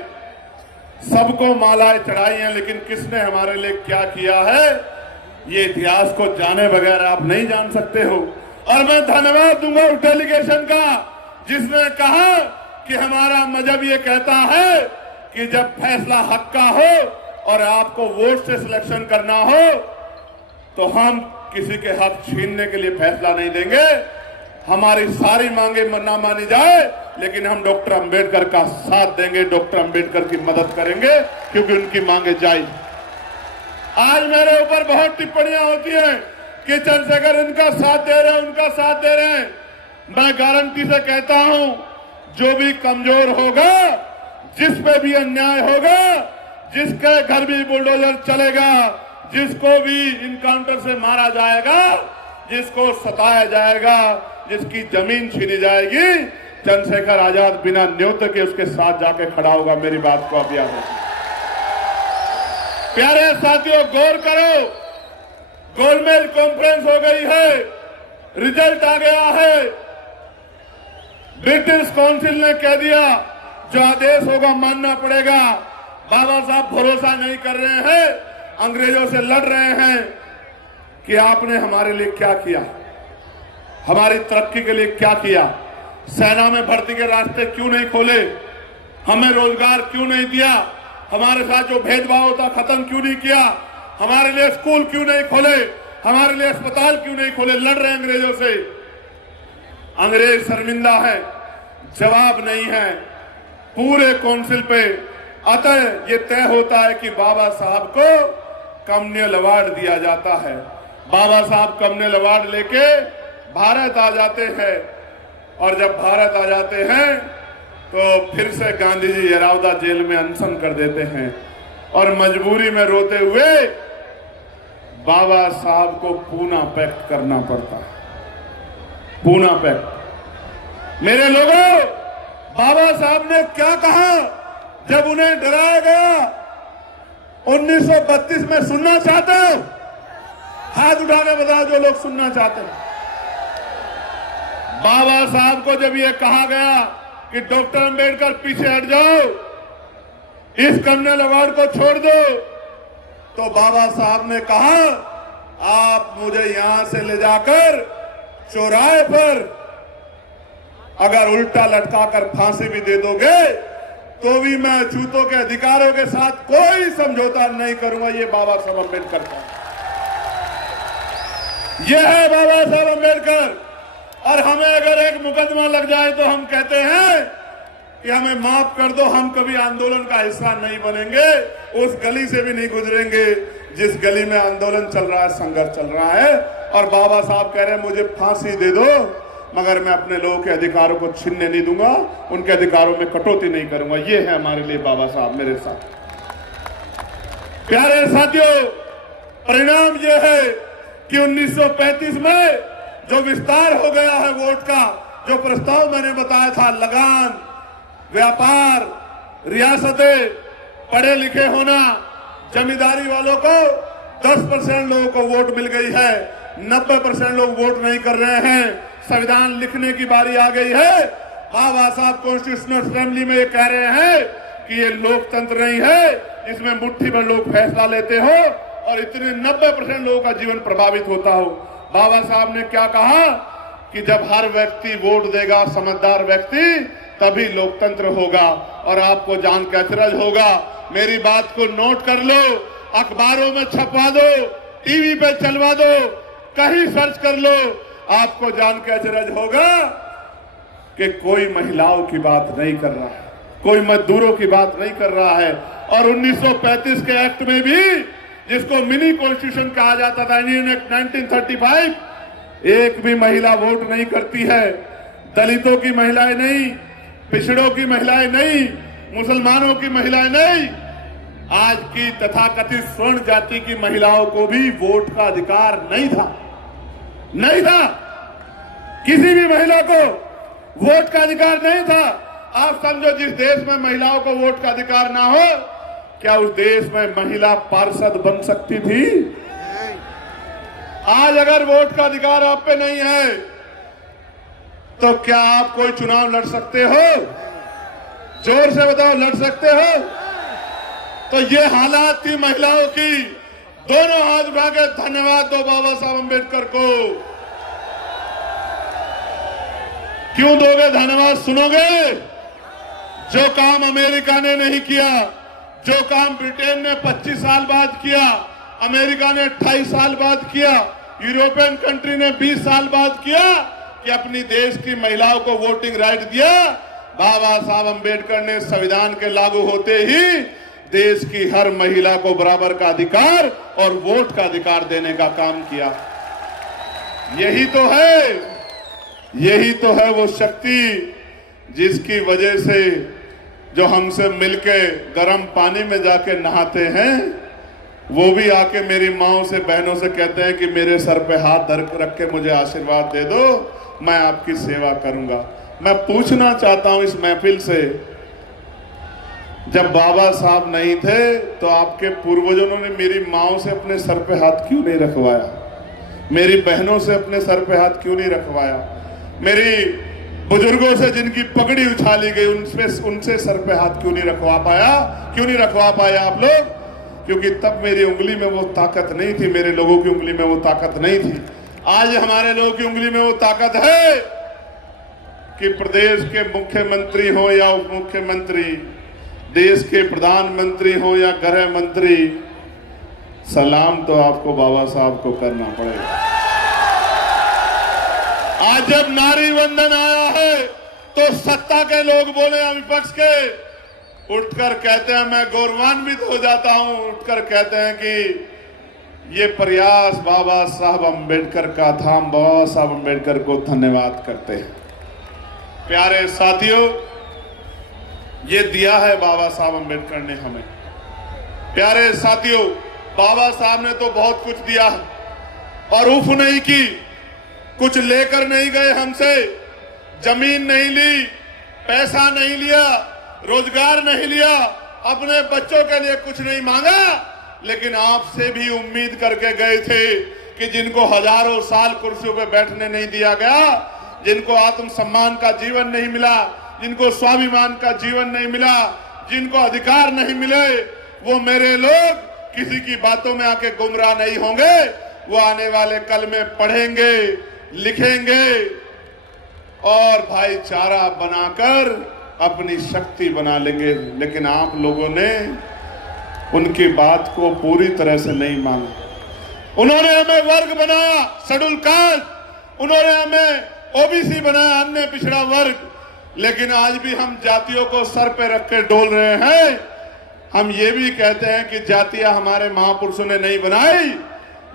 सबको मालाएं चढ़ाई हैं, लेकिन किसने हमारे लिए क्या किया है ये इतिहास को जाने बगैर आप नहीं जान सकते हो। और मैं धन्यवाद दूंगा उस डेलीगेशन का जिसने कहा कि हमारा मजहब ये कहता है कि जब फैसला हक का हो और आपको वोट से सिलेक्शन करना हो तो हम किसी के हक छीनने के लिए फैसला नहीं देंगे। हमारी सारी मांगे ना मानी जाए, लेकिन हम डॉक्टर अंबेडकर का साथ देंगे, डॉक्टर अंबेडकर की मदद करेंगे, क्योंकि उनकी मांगे जायज। आज मेरे ऊपर बहुत टिप्पणियां होती हैं कि चंद्रशेखर इनका साथ दे रहे हैं, उनका साथ दे रहे हैं। मैं गारंटी से कहता हूं, जो भी कमजोर होगा, जिस पे भी अन्याय होगा, जिसके घर भी बुलडोजर चलेगा, जिसको भी इनकाउंटर से मारा जाएगा, जिसको सताया जाएगा, जिसकी जमीन छीनी जाएगी, चंद्रशेखर आजाद बिना न्योते के उसके साथ जाके खड़ा होगा। मेरी बात को अब याद रखिए। प्यारे साथियों, गौर करो, गोलमेज कॉन्फ्रेंस हो गई है, रिजल्ट आ गया है। ब्रिटिश काउंसिल ने कह दिया जो आदेश होगा मानना पड़ेगा। बाबा साहब भरोसा नहीं कर रहे हैं, अंग्रेजों से लड़ रहे हैं कि आपने हमारे लिए क्या किया, हमारी तरक्की के लिए क्या किया, सेना में भर्ती के रास्ते क्यों नहीं खोले, हमें रोजगार क्यों नहीं दिया, हमारे साथ जो भेदभाव था खत्म क्यों नहीं किया, हमारे लिए स्कूल क्यों नहीं खोले, हमारे लिए अस्पताल क्यों नहीं खोले। लड़ रहे हैं अंग्रेजों से। अंग्रेज शर्मिंदा है, जवाब नहीं है पूरे काउंसिल पे। अतः ये तय होता है कि बाबा साहब को कम्युनल अवार्ड दिया जाता है। बाबा साहब कम्युनल अवार्ड लेके भारत आ जाते हैं और जब भारत आ जाते हैं तो फिर से गांधी जी यरावदा जेल में अनशन कर देते हैं और मजबूरी में रोते हुए बाबा साहब को पूना पैक्ट करना पड़ता है। पूना पैक्ट। मेरे लोगों, बाबा साहब ने क्या कहा जब उन्हें डराया गया? 1932 में सुनना चाहते हो? हाथ उठा के बताओ जो लोग सुनना चाहते हैं। बाबा साहब को जब यह कहा गया कि डॉक्टर अंबेडकर पीछे हट जाओ, इस कम्युनल अवार्ड को छोड़ दो, तो बाबा साहब ने कहा आप मुझे यहां से ले जाकर चौराहे पर अगर उल्टा लटकाकर फांसी भी दे दोगे तो भी मैं जूतों के अधिकारों के साथ कोई समझौता नहीं करूंगा। ये बाबा साहब अम्बेडकर का, यह है बाबा साहब अम्बेडकर। और हमें अगर एक मुकदमा लग जाए तो हम कहते हैं कि हमें माफ कर दो, हम कभी आंदोलन का हिस्सा नहीं बनेंगे, उस गली से भी नहीं गुजरेंगे जिस गली में आंदोलन चल रहा है, संघर्ष चल रहा है। और बाबा साहब कह रहे हैं मुझे फांसी दे दो मगर मैं अपने लोगों के अधिकारों को छीनने नहीं दूंगा, उनके अधिकारों में कटौती नहीं करूंगा। ये है हमारे लिए बाबा साहब मेरे साथ। प्यारे साथियों, परिणाम यह है कि 1935 में जो विस्तार हो गया है वोट का, जो प्रस्ताव मैंने बताया था, लगान, व्यापार, रियासतें, पढ़े लिखे होना, जमींदारी वालों को 10% लोगों को वोट मिल गई है, 90% लोग वोट नहीं कर रहे हैं। संविधान लिखने की बारी आ गई है। बाबा साहब कॉन्स्टिट्यूशनल असेंबली में ये कह रहे हैं कि ये लोकतंत्र नहीं है, जिसमें मुट्ठी भर लोग फैसला लेते हो और इतने 90% लोगों का जीवन प्रभावित होता हो। बाबा साहब ने क्या कहा कि जब हर व्यक्ति वोट देगा, समझदार व्यक्ति, तभी लोकतंत्र होगा। और आपको जान के अचरज होगा, मेरी बात को नोट कर लो, अखबारों में छपवा दो, टीवी पे चलवा दो, कहीं सर्च कर लो, आपको जान के अचरज होगा कि कोई महिलाओं की बात नहीं कर रहा है, कोई मजदूरों की बात नहीं कर रहा है। और 1935 के एक्ट में भी, जिसको मिनी कॉन्स्टिट्यूशन कहा जाता था, इंडियन एक्ट 1935, एक भी महिला वोट नहीं करती है। दलितों की महिलाएं नहीं, पिछड़ों की महिलाएं नहीं, मुसलमानों की महिलाएं नहीं, आज की तथाकथित स्वर्ण जाति की महिलाओं को भी वोट का अधिकार नहीं था, नहीं था। किसी भी महिला को वोट का अधिकार नहीं था। आप समझो, जिस देश में महिलाओं को वोट का अधिकार ना हो, क्या उस देश में महिला पार्षद बन सकती थी? आज अगर वोट का अधिकार आप पे नहीं है, तो क्या आप कोई चुनाव लड़ सकते हो? जोर से बताओ, लड़ सकते हो? तो ये हालात थी महिलाओं की। दोनों हाथ उठा के धन्यवाद दो बाबा साहब अम्बेडकर को। क्यों दोगे धन्यवाद? सुनोगे? जो काम अमेरिका ने नहीं किया, जो काम ब्रिटेन ने 25 साल बाद किया, अमेरिका ने 28 साल बाद किया, यूरोपियन कंट्री ने 20 साल बाद किया, कि अपनी देश की महिलाओं को वोटिंग राइट दिया, बाबा साहब अम्बेडकर ने संविधान के लागू होते ही देश की हर महिला को बराबर का अधिकार और वोट का अधिकार देने का काम किया। यही तो है, यही तो है वो शक्ति जिसकी वजह से जो हमसे मिलके गर्म पानी में जाके नहाते हैं, वो भी आके मेरी माओ से, बहनों से कहते हैं कि मेरे सर पे हाथ रख के मुझे आशीर्वाद दे दो, मैं आपकी सेवा करूंगा। मैं पूछना चाहता हूं इस महफिल से, जब बाबा साहब नहीं थे तो आपके पूर्वजों ने मेरी माओ से अपने सर पे हाथ क्यों नहीं रखवाया? मेरी बहनों से अपने सर पे हाथ क्यों नहीं रखवाया? मेरी बुजुर्गों से जिनकी पगड़ी उछाली गई उनसे सर पे हाथ क्यों नहीं रखवा पाया? क्यों नहीं रखवा पाया आप लोग? क्योंकि तब मेरी उंगली में वो ताकत नहीं थी, मेरे लोगों की उंगली में वो ताकत नहीं थी। आज हमारे लोगों की उंगली में वो ताकत है कि प्रदेश के मुख्यमंत्री हो या उप मुख्यमंत्री, देश के प्रधानमंत्री हो या गृह मंत्री, सलाम तो आपको बाबा साहब को करना पड़ेगा। आज जब नारी वंदन आया है तो सत्ता के लोग बोले, विपक्ष के, उठकर कहते हैं, मैं गौरवान्वित हो जाता हूं, उठकर कहते हैं कि ये प्रयास बाबा साहब अम्बेडकर का था, हम बाबा साहब अम्बेडकर को धन्यवाद करते हैं। प्यारे साथियों, ये दिया है बाबा साहब अम्बेडकर ने हमें। प्यारे साथियों, बाबा साहब ने तो बहुत कुछ दिया और उफ नहीं की, कुछ लेकर नहीं गए हमसे, जमीन नहीं ली, पैसा नहीं लिया, रोजगार नहीं लिया, अपने बच्चों के लिए कुछ नहीं मांगा, लेकिन आपसे भी उम्मीद करके गए थे कि जिनको हजारों साल कुर्सियों पे बैठने नहीं दिया गया, जिनको आत्मसम्मान का जीवन नहीं मिला, जिनको स्वाभिमान का जीवन नहीं मिला, जिनको अधिकार नहीं मिले, वो मेरे लोग किसी की बातों में आके गुमराह नहीं होंगे। वो आने वाले कल में पढ़ेंगे, लिखेंगे और भाईचारा बनाकर अपनी शक्ति बना लेंगे। लेकिन आप लोगों ने उनकी बात को पूरी तरह से नहीं माना। उन्होंने हमें वर्ग बनाया, शेड्यूल कास्ट, उन्होंने हमें ओबीसी बनाया, अन्य पिछड़ा वर्ग, लेकिन आज भी हम जातियों को सर पे रख के डोल रहे हैं। हम ये भी कहते हैं कि जातियां हमारे महापुरुषों ने नहीं बनाई,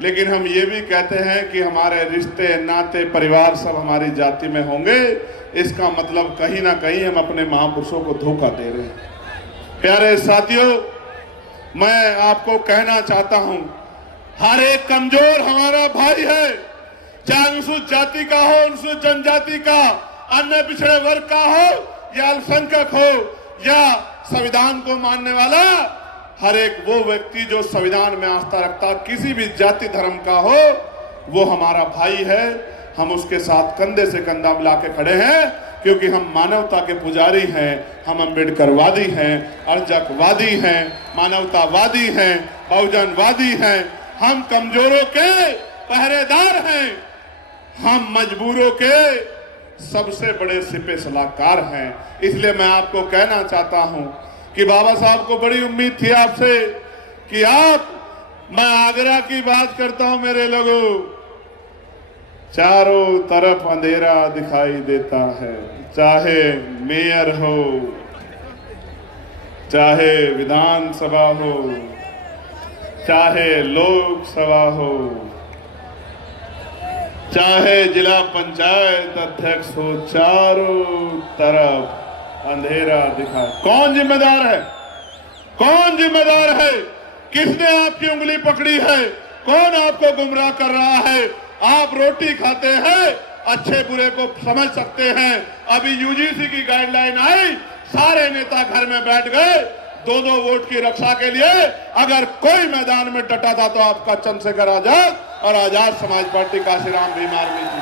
लेकिन हम ये भी कहते हैं कि हमारे रिश्ते, नाते, परिवार सब हमारी जाति में होंगे। इसका मतलब कहीं ना कहीं हम अपने महापुरुषों को धोखा दे रहे हैं। प्यारे साथियों, मैं आपको कहना चाहता हूं, हर एक कमजोर हमारा भाई है, चाहे अनुसूचित जाति का हो, अनुसूचित जनजाति का, अन्य पिछड़े वर्ग का हो या अल्पसंख्यक हो या संविधान को मानने वाला, हर एक वो व्यक्ति जो संविधान में आस्था रखता, किसी भी जाति धर्म का हो, वो हमारा भाई है। हम उसके साथ कंधे से कंधा मिला के खड़े हैं क्योंकि हम मानवता के पुजारी हैं, हम अम्बेडकरवादी हैं, अर्जकवादी हैं, मानवतावादी हैं, बहुजनवादी हैं, हम कमजोरों के पहरेदार हैं, हम मजबूरों के सबसे बड़े सिपे सलाहकार हैं। इसलिए मैं आपको कहना चाहता हूं कि बाबा साहब को बड़ी उम्मीद थी आपसे कि मैं आगरा की बात करता हूं मेरे लोगों, चारों तरफ अंधेरा दिखाई देता है, चाहे मेयर हो, चाहे विधानसभा हो, चाहे लोकसभा हो, चाहे जिला पंचायत अध्यक्ष हो, चारों तरफ अंधेरा दिखा। कौन जिम्मेदार है? कौन जिम्मेदार है? किसने आपकी उंगली पकड़ी है? कौन आपको गुमराह कर रहा है? आप रोटी खाते हैं, अच्छे बुरे को समझ सकते हैं। अभी यूजीसी की गाइडलाइन आई, सारे नेता घर में बैठ गए 2-2 वोट की रक्षा के लिए। अगर कोई मैदान में डटा था तो आपका चंद्रशेखर आजाद और आजाद समाज पार्टी काशीराम भीमार में थी।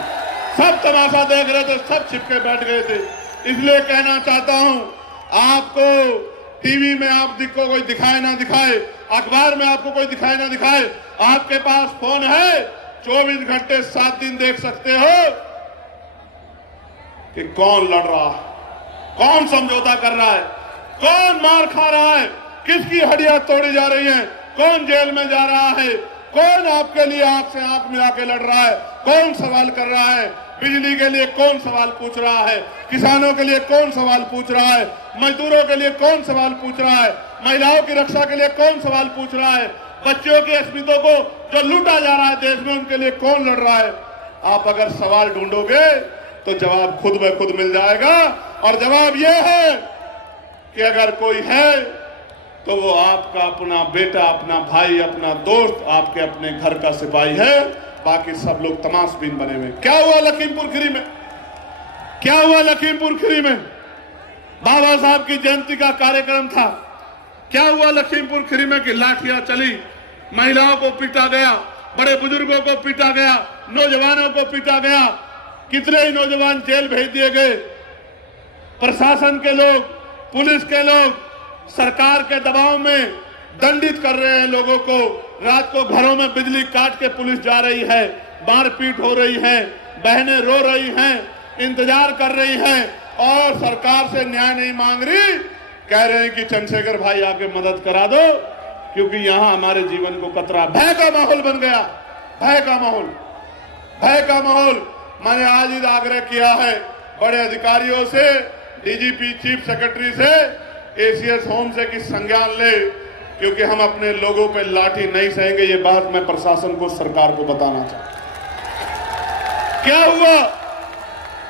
सब तमाशा देख रहे थे, सब छिपके बैठ गए थे। इसलिए कहना चाहता हूं, आपको टीवी में आपको कोई दिखाए ना दिखाए, अखबार में आपको कोई दिखाए ना दिखाए, आपके पास फोन है, 24 घंटे 7 दिन देख सकते हो कि कौन लड़ रहा है, कौन समझौता कर रहा है, कौन मार खा रहा है, किसकी हड्डियां तोड़ी जा रही हैं, कौन जेल में जा रहा है, कौन आपके लिए आंख से आंख मिला के लड़ रहा है, कौन सवाल कर रहा है, बिजली के लिए कौन सवाल पूछ रहा है, किसानों के लिए कौन सवाल पूछ रहा है, मजदूरों के लिए कौन सवाल पूछ रहा है, महिलाओं की रक्षा के लिए कौन सवाल पूछ रहा है, बच्चों की अस्मिता को जो लूटा जा रहा है देश में, उनके लिए कौन लड़ रहा है। आप अगर सवाल ढूंढोगे तो जवाब खुद ब खुद मिल जाएगा। और जवाब यह है कि अगर कोई है तो वो आपका अपना बेटा, अपना भाई, अपना दोस्त, आपके अपने घर का सिपाही है। बाकी सब लोग तमाशबीन बने हुए। क्या हुआ लखीमपुर खीरी में? क्या हुआ लखीमपुर खीरी में? बाबा साहब की जयंती का कार्यक्रम था। क्या हुआ लखीमपुर खीरी में कि लाठियां चली, महिलाओं को पीटा गया, बड़े बुजुर्गों को पीटा गया, नौजवानों को पीटा गया, कितने ही नौजवान जेल भेज दिए गए। प्रशासन के लोग, पुलिस के लोग सरकार के दबाव में दंडित कर रहे हैं लोगों को। रात को घरों में बिजली काट के पुलिस जा रही है, मारपीट हो रही है, बहनें रो रही हैं, इंतजार कर रही हैं और सरकार से न्याय नहीं मांग रही। कह रहे हैं कि चंद्रशेखर भाई आके मदद करा दो, क्योंकि यहां हमारे जीवन को खतरा। भय का माहौल बन गया, भय का माहौल, भय का माहौल। मैंने आज ही आग्रह किया है बड़े अधिकारियों से, डीजीपी, चीफ सेक्रेटरी से, एसीएस होम से कि संज्ञान ले, क्योंकि हम अपने लोगों पे लाठी नहीं सहेंगे। ये बात मैं प्रशासन को, सरकार को बताना चाहता हूं।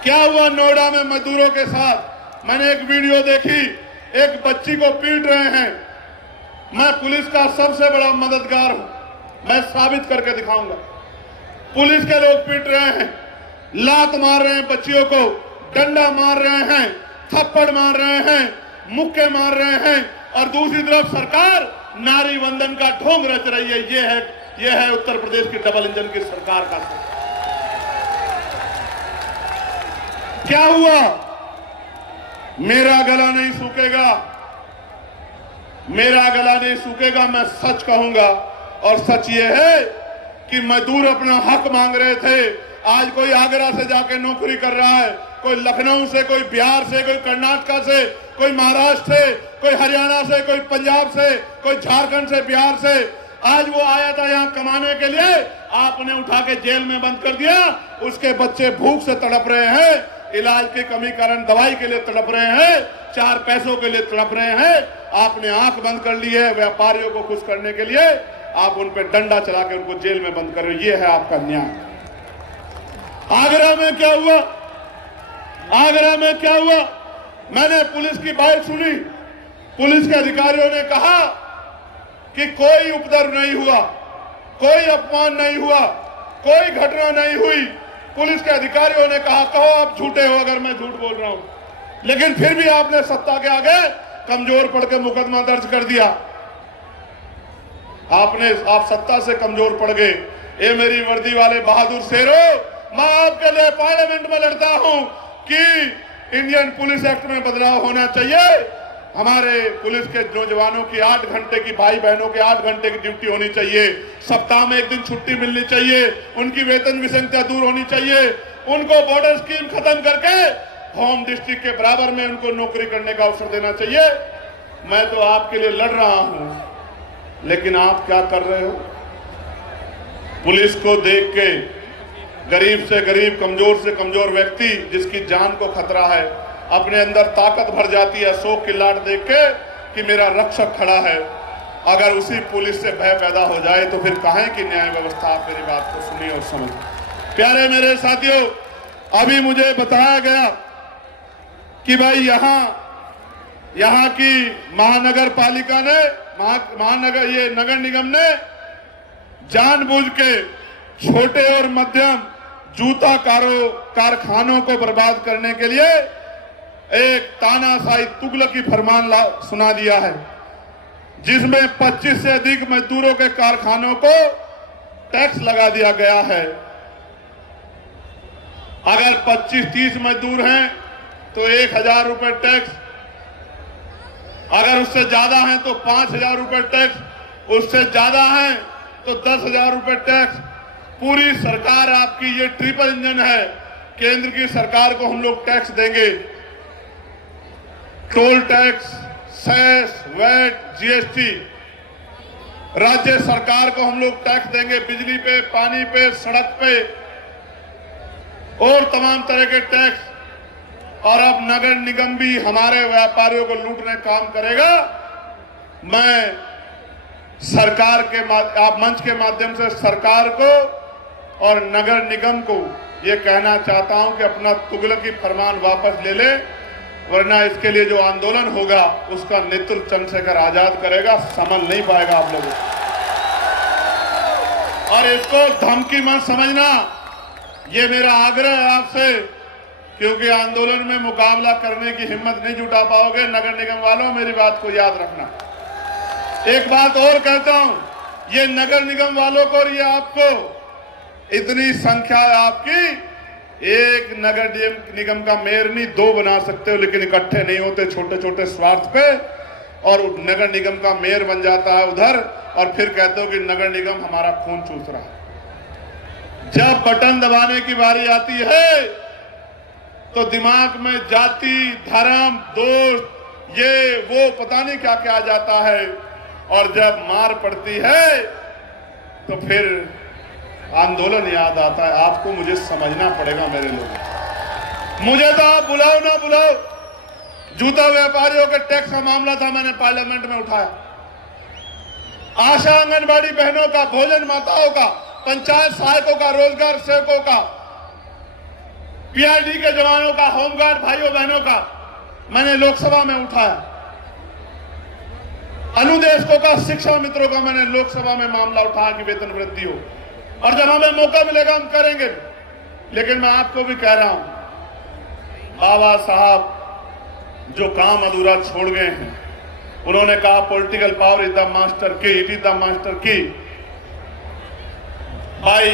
क्या हुआ नोएडा में मजदूरों के साथ? मैंने एक वीडियो देखी, एक बच्ची को पीट रहे हैं। मैं पुलिस का सबसे बड़ा मददगार हूं, मैं साबित करके दिखाऊंगा। पुलिस के लोग पीट रहे हैं, लात मार रहे हैं बच्चियों को, डंडा मार रहे हैं, थप्पड़ मार रहे हैं, मुक्के मार रहे हैं, और दूसरी तरफ सरकार नारी वंदन का ढोंग रच रही है। ये है उत्तर प्रदेश की डबल इंजन की सरकार का। क्या हुआ? मेरा गला नहीं सूखेगा, मेरा गला नहीं सूखेगा। मैं सच कहूंगा, और सच ये है कि मजदूर अपना हक मांग रहे थे। आज कोई आगरा से जाके नौकरी कर रहा है, कोई लखनऊ से, कोई बिहार से, कोई कर्नाटक से, कोई महाराष्ट्र से, कोई हरियाणा से, कोई पंजाब से, कोई झारखंड से, बिहार से। आज वो आया था यहाँ कमाने के लिए, आपने उठा के जेल में बंद कर दिया। उसके बच्चे भूख से तड़प रहे हैं, इलाज की कमी कारण दवाई के लिए तड़प रहे हैं, 4 पैसों के लिए तड़प रहे हैं। आपने आंख बंद कर ली है व्यापारियों को खुश करने के लिए, आप उन पे डंडा चला के उनको जेल में बंद कर रहे हो। ये है आपका न्याय। आगरा में क्या हुआ? आगरा में क्या हुआ? मैंने पुलिस की बात सुनी। पुलिस के अधिकारियों ने कहा कि कोई उपद्रव नहीं हुआ, कोई अपमान नहीं हुआ, कोई घटना नहीं हुई। पुलिस के अधिकारियों ने कहा, कहो आप झूठे हो अगर मैं झूठ बोल रहा हूं। लेकिन फिर भी आपने सत्ता के आगे कमजोर पड़ के मुकदमा दर्ज कर दिया। आप सत्ता से कमजोर पड़ गए। ये मेरी वर्दी वाले बहादुर शेरों, मैं आपके लिए पार्लियामेंट में लड़ता हूं कि इंडियन पुलिस एक्ट में बदलाव होना चाहिए। हमारे पुलिस के नौजवानों की 8 घंटे की, भाई बहनों के 8 घंटे की ड्यूटी होनी चाहिए। सप्ताह में 1 दिन छुट्टी मिलनी चाहिए। उनकी वेतन विसंगतियां दूर होनी चाहिए। उनको बॉर्डर स्कीम खत्म करके होम डिस्ट्रिक्ट के बराबर में उनको नौकरी करने का अवसर देना चाहिए। मैं तो आपके लिए लड़ रहा हूं, लेकिन आप क्या कर रहे हो? पुलिस को देख के गरीब से गरीब, कमजोर से कमजोर व्यक्ति जिसकी जान को खतरा है, अपने अंदर ताकत भर जाती है शोक की लाट देख के कि मेरा रक्षक खड़ा है। अगर उसी पुलिस से भय पैदा हो जाए तो फिर काहे की न्याय व्यवस्था? आप मेरी बात को सुनिए और समझिए। प्यारे मेरे साथियों, अभी मुझे बताया गया कि भाई यहाँ की महानगर पालिका ने, ये नगर निगम ने जानबूझ के छोटे और मध्यम जूता कारखानों को बर्बाद करने के लिए एक तानाशाही तुगलकी फरमान सुना दिया है, जिसमें 25 से अधिक मजदूरों के कारखानों को टैक्स लगा दिया गया है। अगर 25-30 मजदूर हैं तो 1000 रुपए टैक्स, अगर उससे ज्यादा हैं तो 5000 रुपए टैक्स, उससे ज्यादा हैं तो 10,000 रुपए टैक्स। पूरी सरकार आपकी ये ट्रिपल इंजन है। केंद्र की सरकार को हम लोग टैक्स देंगे, toll tax, cess, VAT, GST. राज्य सरकार को हम लोग टैक्स देंगे बिजली पे, पानी पे, सड़क पे और तमाम तरह के टैक्स। और अब नगर निगम भी हमारे व्यापारियों को लूटने काम करेगा। मैं सरकार के आप मंच के माध्यम से सरकार को और नगर निगम को ये कहना चाहता हूं कि अपना तुगलकी फरमान वापस ले ले, वरना इसके लिए जो आंदोलन होगा उसका नेतृत्व चंद्रशेखर आजाद करेगा। संभल नहीं पाएगा आप लोगों। और इसको धमकी मत समझना, ये मेरा आग्रह है आपसे, क्योंकि आंदोलन में मुकाबला करने की हिम्मत नहीं जुटा पाओगे। नगर निगम वालों, मेरी बात को याद रखना। एक बात और कहता हूं, ये नगर निगम वालों को और ये आपको, इतनी संख्या है आपकी, एक नगर निगम का मेयर नहीं 2 बना सकते हो, लेकिन इकट्ठे नहीं होते छोटे छोटे स्वार्थ पे, और नगर निगम का मेयर बन जाता है उधर, और फिर कहते हो कि नगर निगम हमारा खून चूस रहा है। जब बटन दबाने की बारी आती है तो दिमाग में जाति, धर्म, दोस्त, ये वो पता नहीं क्या क्या आ जाता है, और जब मार पड़ती है तो फिर आंदोलन याद आता है। आपको मुझे समझना पड़ेगा मेरे लोग। मुझे तो आप बुलाओ ना बुलाओ, जूता व्यापारियों के टैक्स का मामला था, मैंने पार्लियामेंट में उठाया। आशा आंगनबाड़ी बहनों का, भोजन माताओं का, पंचायत सहायकों का, रोजगार सेवकों का, पीआईडी के जवानों का, होमगार्ड भाइयों बहनों का मैंने लोकसभा में उठाया। अनुदेशकों का, शिक्षा मित्रों का मैंने लोकसभा में मामला उठाया कि वेतन वृद्धि हो, और जब हमें मौका मिलेगा हम करेंगे। लेकिन मैं आपको भी कह रहा हूं, बाबा साहब जो काम अधूरा छोड़ गए हैं, उन्होंने कहा political power is the master key, it is the master key. भाई,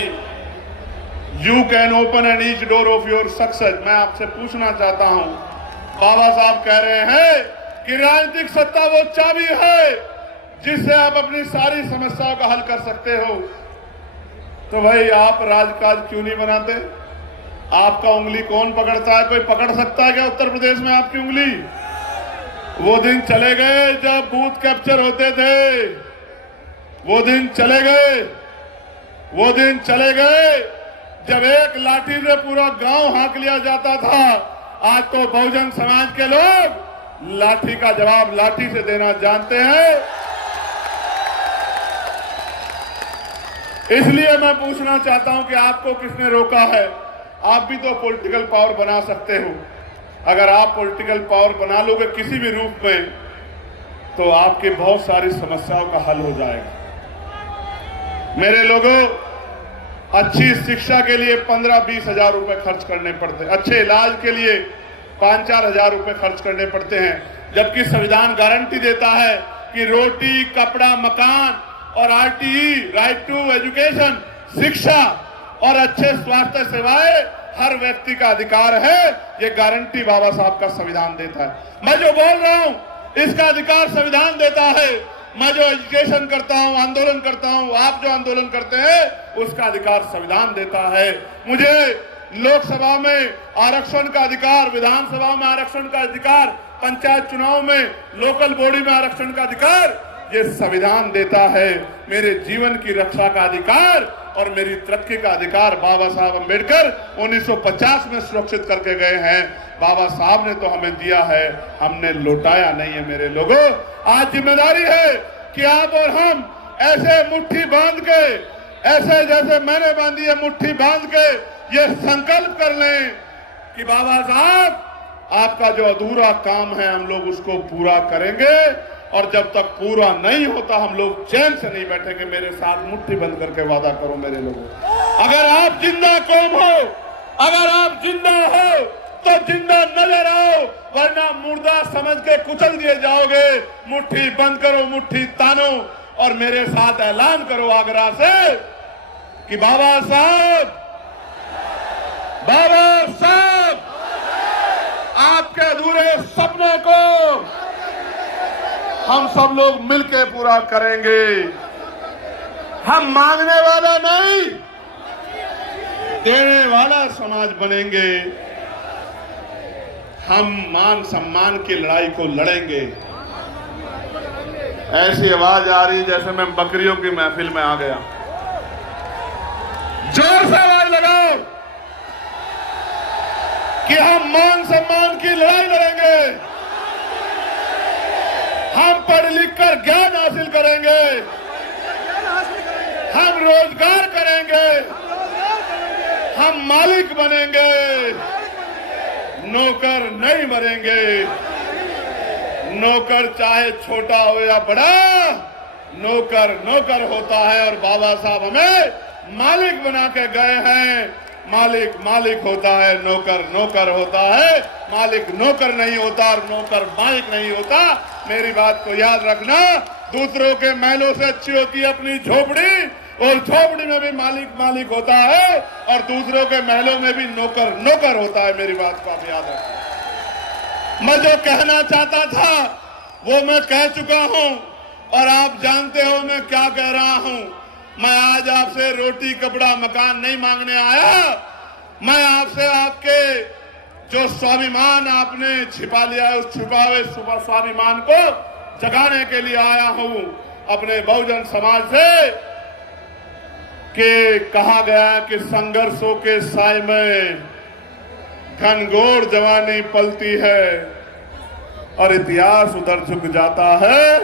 you can open an each door of your success. मैं आपसे पूछना चाहता हूं, बाबा साहब कह रहे हैं कि राजनीतिक सत्ता वो चाबी है जिससे आप अपनी सारी समस्याओं का हल कर सकते हो। तो भाई आप राजकाज क्यों नहीं बनाते? आपका उंगली कौन पकड़ता है? कोई पकड़ सकता है क्या उत्तर प्रदेश में आपकी उंगली? वो दिन चले गए जब बूथ कैप्चर होते थे, वो दिन चले गए, वो दिन चले गए जब एक लाठी से पूरा गांव हाँक लिया जाता था। आज तो बहुजन समाज के लोग लाठी का जवाब लाठी से देना जानते हैं। इसलिए मैं पूछना चाहता हूं कि आपको किसने रोका है? आप भी तो पॉलिटिकल पावर बना सकते हो। अगर आप पॉलिटिकल पावर बना लोगे किसी भी रूप में, तो आपकी बहुत सारी समस्याओं का हल हो जाएगा। मेरे लोगों, अच्छी शिक्षा के लिए 15-20 हजार रुपए खर्च करने पड़ते हैं, अच्छे इलाज के लिए 5-4 हजार रुपए खर्च करने पड़ते हैं, जबकि संविधान गारंटी देता है कि रोटी, कपड़ा, मकान और आरटीई, राइट टू एजुकेशन, शिक्षा और अच्छे स्वास्थ्य सेवाएं हर व्यक्ति का अधिकार है, ये गारंटी बाबा साहब का संविधान देता है। मैं जो बोल रहा हूं इसका अधिकार संविधान देता है। मैं जो एजुकेशन करता हूं, आंदोलन करता हूं, आप जो आंदोलन करते हैं उसका अधिकार संविधान देता है। मुझे लोकसभा में आरक्षण का अधिकार, विधानसभा में आरक्षण का अधिकार, पंचायत चुनाव में, लोकल बॉडी में आरक्षण का अधिकार ये संविधान देता है। मेरे जीवन की रक्षा का अधिकार और मेरी तरक्की का अधिकार बाबा साहब अम्बेडकर 1950 में सुरक्षित करके गए हैं। बाबा साहब ने तो हमें दिया है, हमने लौटाया नहीं है। मेरे लोगों, आज जिम्मेदारी है कि आप और हम ऐसे मुट्ठी बांध के, ऐसे जैसे मैंने बांधी है मुट्ठी बांध के ये संकल्प कर लें कि बाबा साहब आपका जो अधूरा काम है हम लोग उसको पूरा करेंगे, और जब तक पूरा नहीं होता हम लोग चैन से नहीं बैठेंगे। मेरे साथ मुट्ठी बंद करके वादा करो मेरे लोगों। अगर आप जिंदा कौम हो, अगर आप जिंदा हो तो जिंदा नजर आओ, वरना मुर्दा समझ के कुचल दिए जाओगे। मुट्ठी बंद करो, मुट्ठी तानो, और मेरे साथ ऐलान करो आगरा से कि बाबा साहब, बाबा साहब आपके अधूरे सपने को हम सब लोग मिलकर पूरा करेंगे। हम मांगने वाला नहीं, देने वाला समाज बनेंगे। हम मान सम्मान की लड़ाई को लड़ेंगे। ऐसी आवाज आ रही जैसे मैं बकरियों की महफिल में आ गया। जोर से आवाज लगाओ कि हम मान सम्मान की लड़ाई लड़ेंगे। हम पढ़ लिख कर ज्ञान हासिल करेंगे, हम रोजगार करेंगे, हम मालिक बनेंगे, नौकर नहीं बनेंगे। नौकर चाहे छोटा हो या बड़ा, नौकर नौकर होता है, और बाबा साहब हमें मालिक बना के गए हैं। मालिक मालिक होता है, नौकर नौकर होता है। मालिक नौकर नहीं होता और नौकर मालिक नहीं होता। मेरी बात को याद रखना। दूसरों के महलों से अच्छी होती है अपनी झोपड़ी, और झोपड़ी में भी मालिक मालिक होता है, और दूसरों के महलों में भी नौकर नौकर होता है। मेरी बात को आप याद रखना। मैं जो कहना चाहता था वो मैं कह चुका हूं, और आप जानते हो मैं क्या कह रहा हूं। मैं आज आपसे रोटी कपड़ा मकान नहीं मांगने आया। मैं आपसे आपके जो स्वाभिमान आपने छिपा लिया है उस छिपा हुए स्वाभिमान को जगाने के लिए आया हूं अपने बहुजन समाज से। कि कहा गया कि संघर्षों के साए में घनघोर जवानी पलती है, और इतिहास उधर झुक जाता है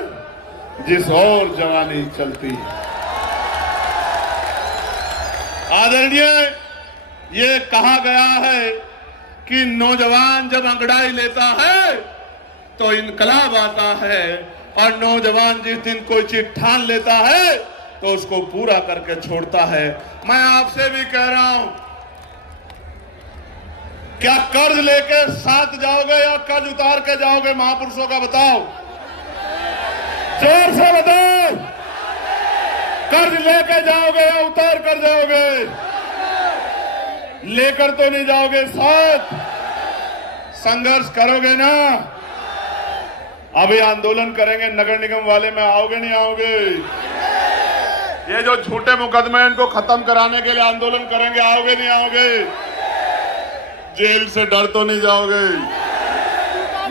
जिस और जवानी चलती है। आदरणीय, ये कहा गया है कि नौजवान जब अंगड़ाई लेता है तो इनकलाब आता है, और नौजवान जिस दिन कोई चीज ठान लेता है तो उसको पूरा करके छोड़ता है। मैं आपसे भी कह रहा हूं, क्या कर्ज लेके साथ जाओगे या कर्ज उतार के जाओगे? महापुरुषों का बताओ, जोर से बताओ। कर्ज लेके जाओगे या उतार कर जाओगे? लेकर तो नहीं जाओगे, साथ संघर्ष करोगे ना। अभी आंदोलन करेंगे नगर निगम वाले में, आओगे नहीं आओगे? ये जो झूठे मुकदमे इनको खत्म कराने के लिए आंदोलन करेंगे, आओगे नहीं आओगे? जेल से डर तो नहीं जाओगे?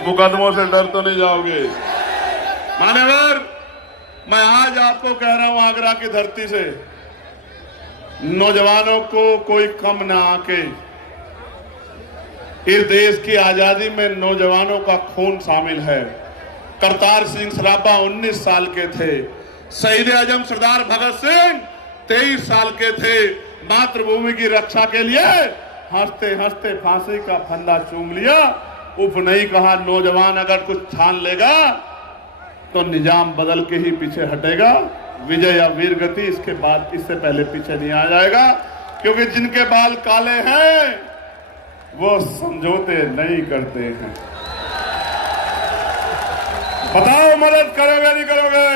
मुकदमों से डर तो नहीं जाओगे? मान्यवर, मैं आज आपको कह रहा हूं आगरा की धरती से, नौजवानों को कोई कम ना आके, इस देश की आजादी में नौजवानों का खून शामिल है। करतार सिंह सराबा 19 साल के थे। शहीद आजम सरदार भगत सिंह 23 साल के थे। मातृभूमि की रक्षा के लिए हंसते हंसते फांसी का फंदा चूम लिया। उफ नहीं कहा, नौजवान अगर कुछ ठान लेगा तो निजाम बदल के ही पीछे हटेगा। विजय या वीर गति इसके बाद, इससे पहले पीछे नहीं आ जाएगा। क्योंकि जिनके बाल काले हैं वो समझौते नहीं करते हैं। बताओ, मदद करोगे नहीं करोगे?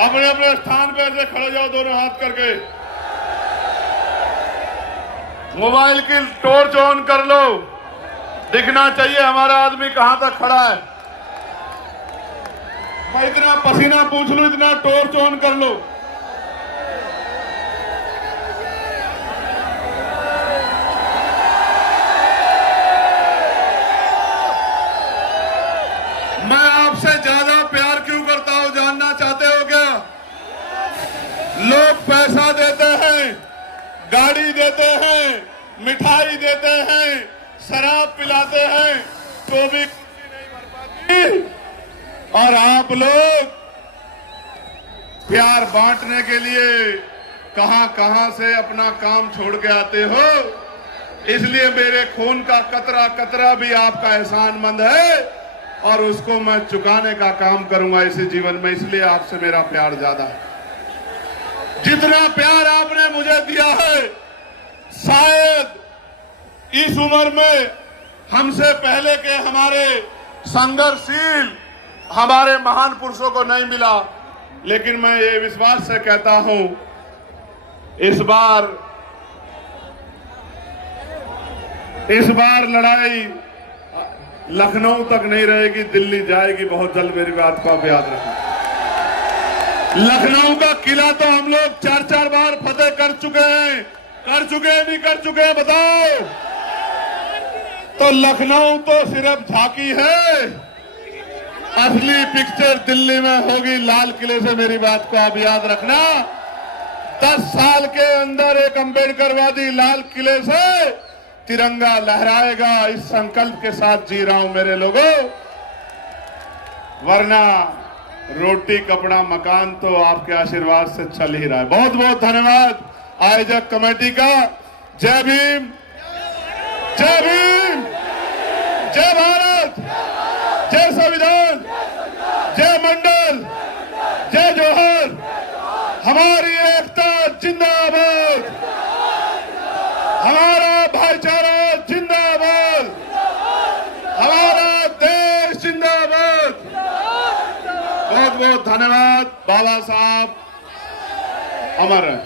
अपने अपने स्थान पर ऐसे खड़े जाओ, दोनों हाथ करके। मोबाइल की टॉर्च ऑन कर लो, दिखना चाहिए हमारा आदमी कहां तक खड़ा है। मैं इतना पसीना पूछ लूं, इतना टॉर्च ऑन कर लो। मैं आपसे ज्यादा प्यार क्यों करता हूं, जानना चाहते हो क्या? लोग पैसा देते हैं, गाड़ी देते हैं, मिठाई देते हैं, शराब पिलाते हैं, तो भी नहीं भर पाती। और आप लोग प्यार बांटने के लिए कहां कहां से अपना काम छोड़ के आते हो। इसलिए मेरे खून का कतरा कतरा भी आपका एहसानमंद है और उसको मैं चुकाने का काम करूंगा इसी जीवन में। इसलिए आपसे मेरा प्यार ज्यादा है। जितना प्यार आपने मुझे दिया है, शायद इस उम्र में हमसे पहले के हमारे संघर्षशील हमारे महान पुरुषों को नहीं मिला। लेकिन मैं ये विश्वास से कहता हूं, इस बार लड़ाई लखनऊ तक नहीं रहेगी, दिल्ली जाएगी बहुत जल्द। मेरी बात को आप याद रखें। लखनऊ का किला तो हम लोग 4-4 बार फतेह कर चुके हैं। कर चुके नहीं कर चुके बताओ? तो लखनऊ तो सिर्फ झांकी है, असली पिक्चर दिल्ली में होगी लाल किले से। मेरी बात को आप याद रखना। 10 साल के अंदर एक अंबेडकरवादी लाल किले से तिरंगा लहराएगा। इस संकल्प के साथ जी रहा हूं मेरे लोगों। वरना रोटी कपड़ा मकान तो आपके आशीर्वाद से चल ही रहा है। बहुत बहुत धन्यवाद आयोजक कमेटी का। जय भीम, जय भीम, जय भारत, जय संविधान, जय मंडल, जय जोहर। हमारी एकता जिंदाबाद, हमारा भाईचारा जिंदाबाद, हमारा देश जिंदाबाद। बहुत बहुत धन्यवाद। बाबा साहब अमर है।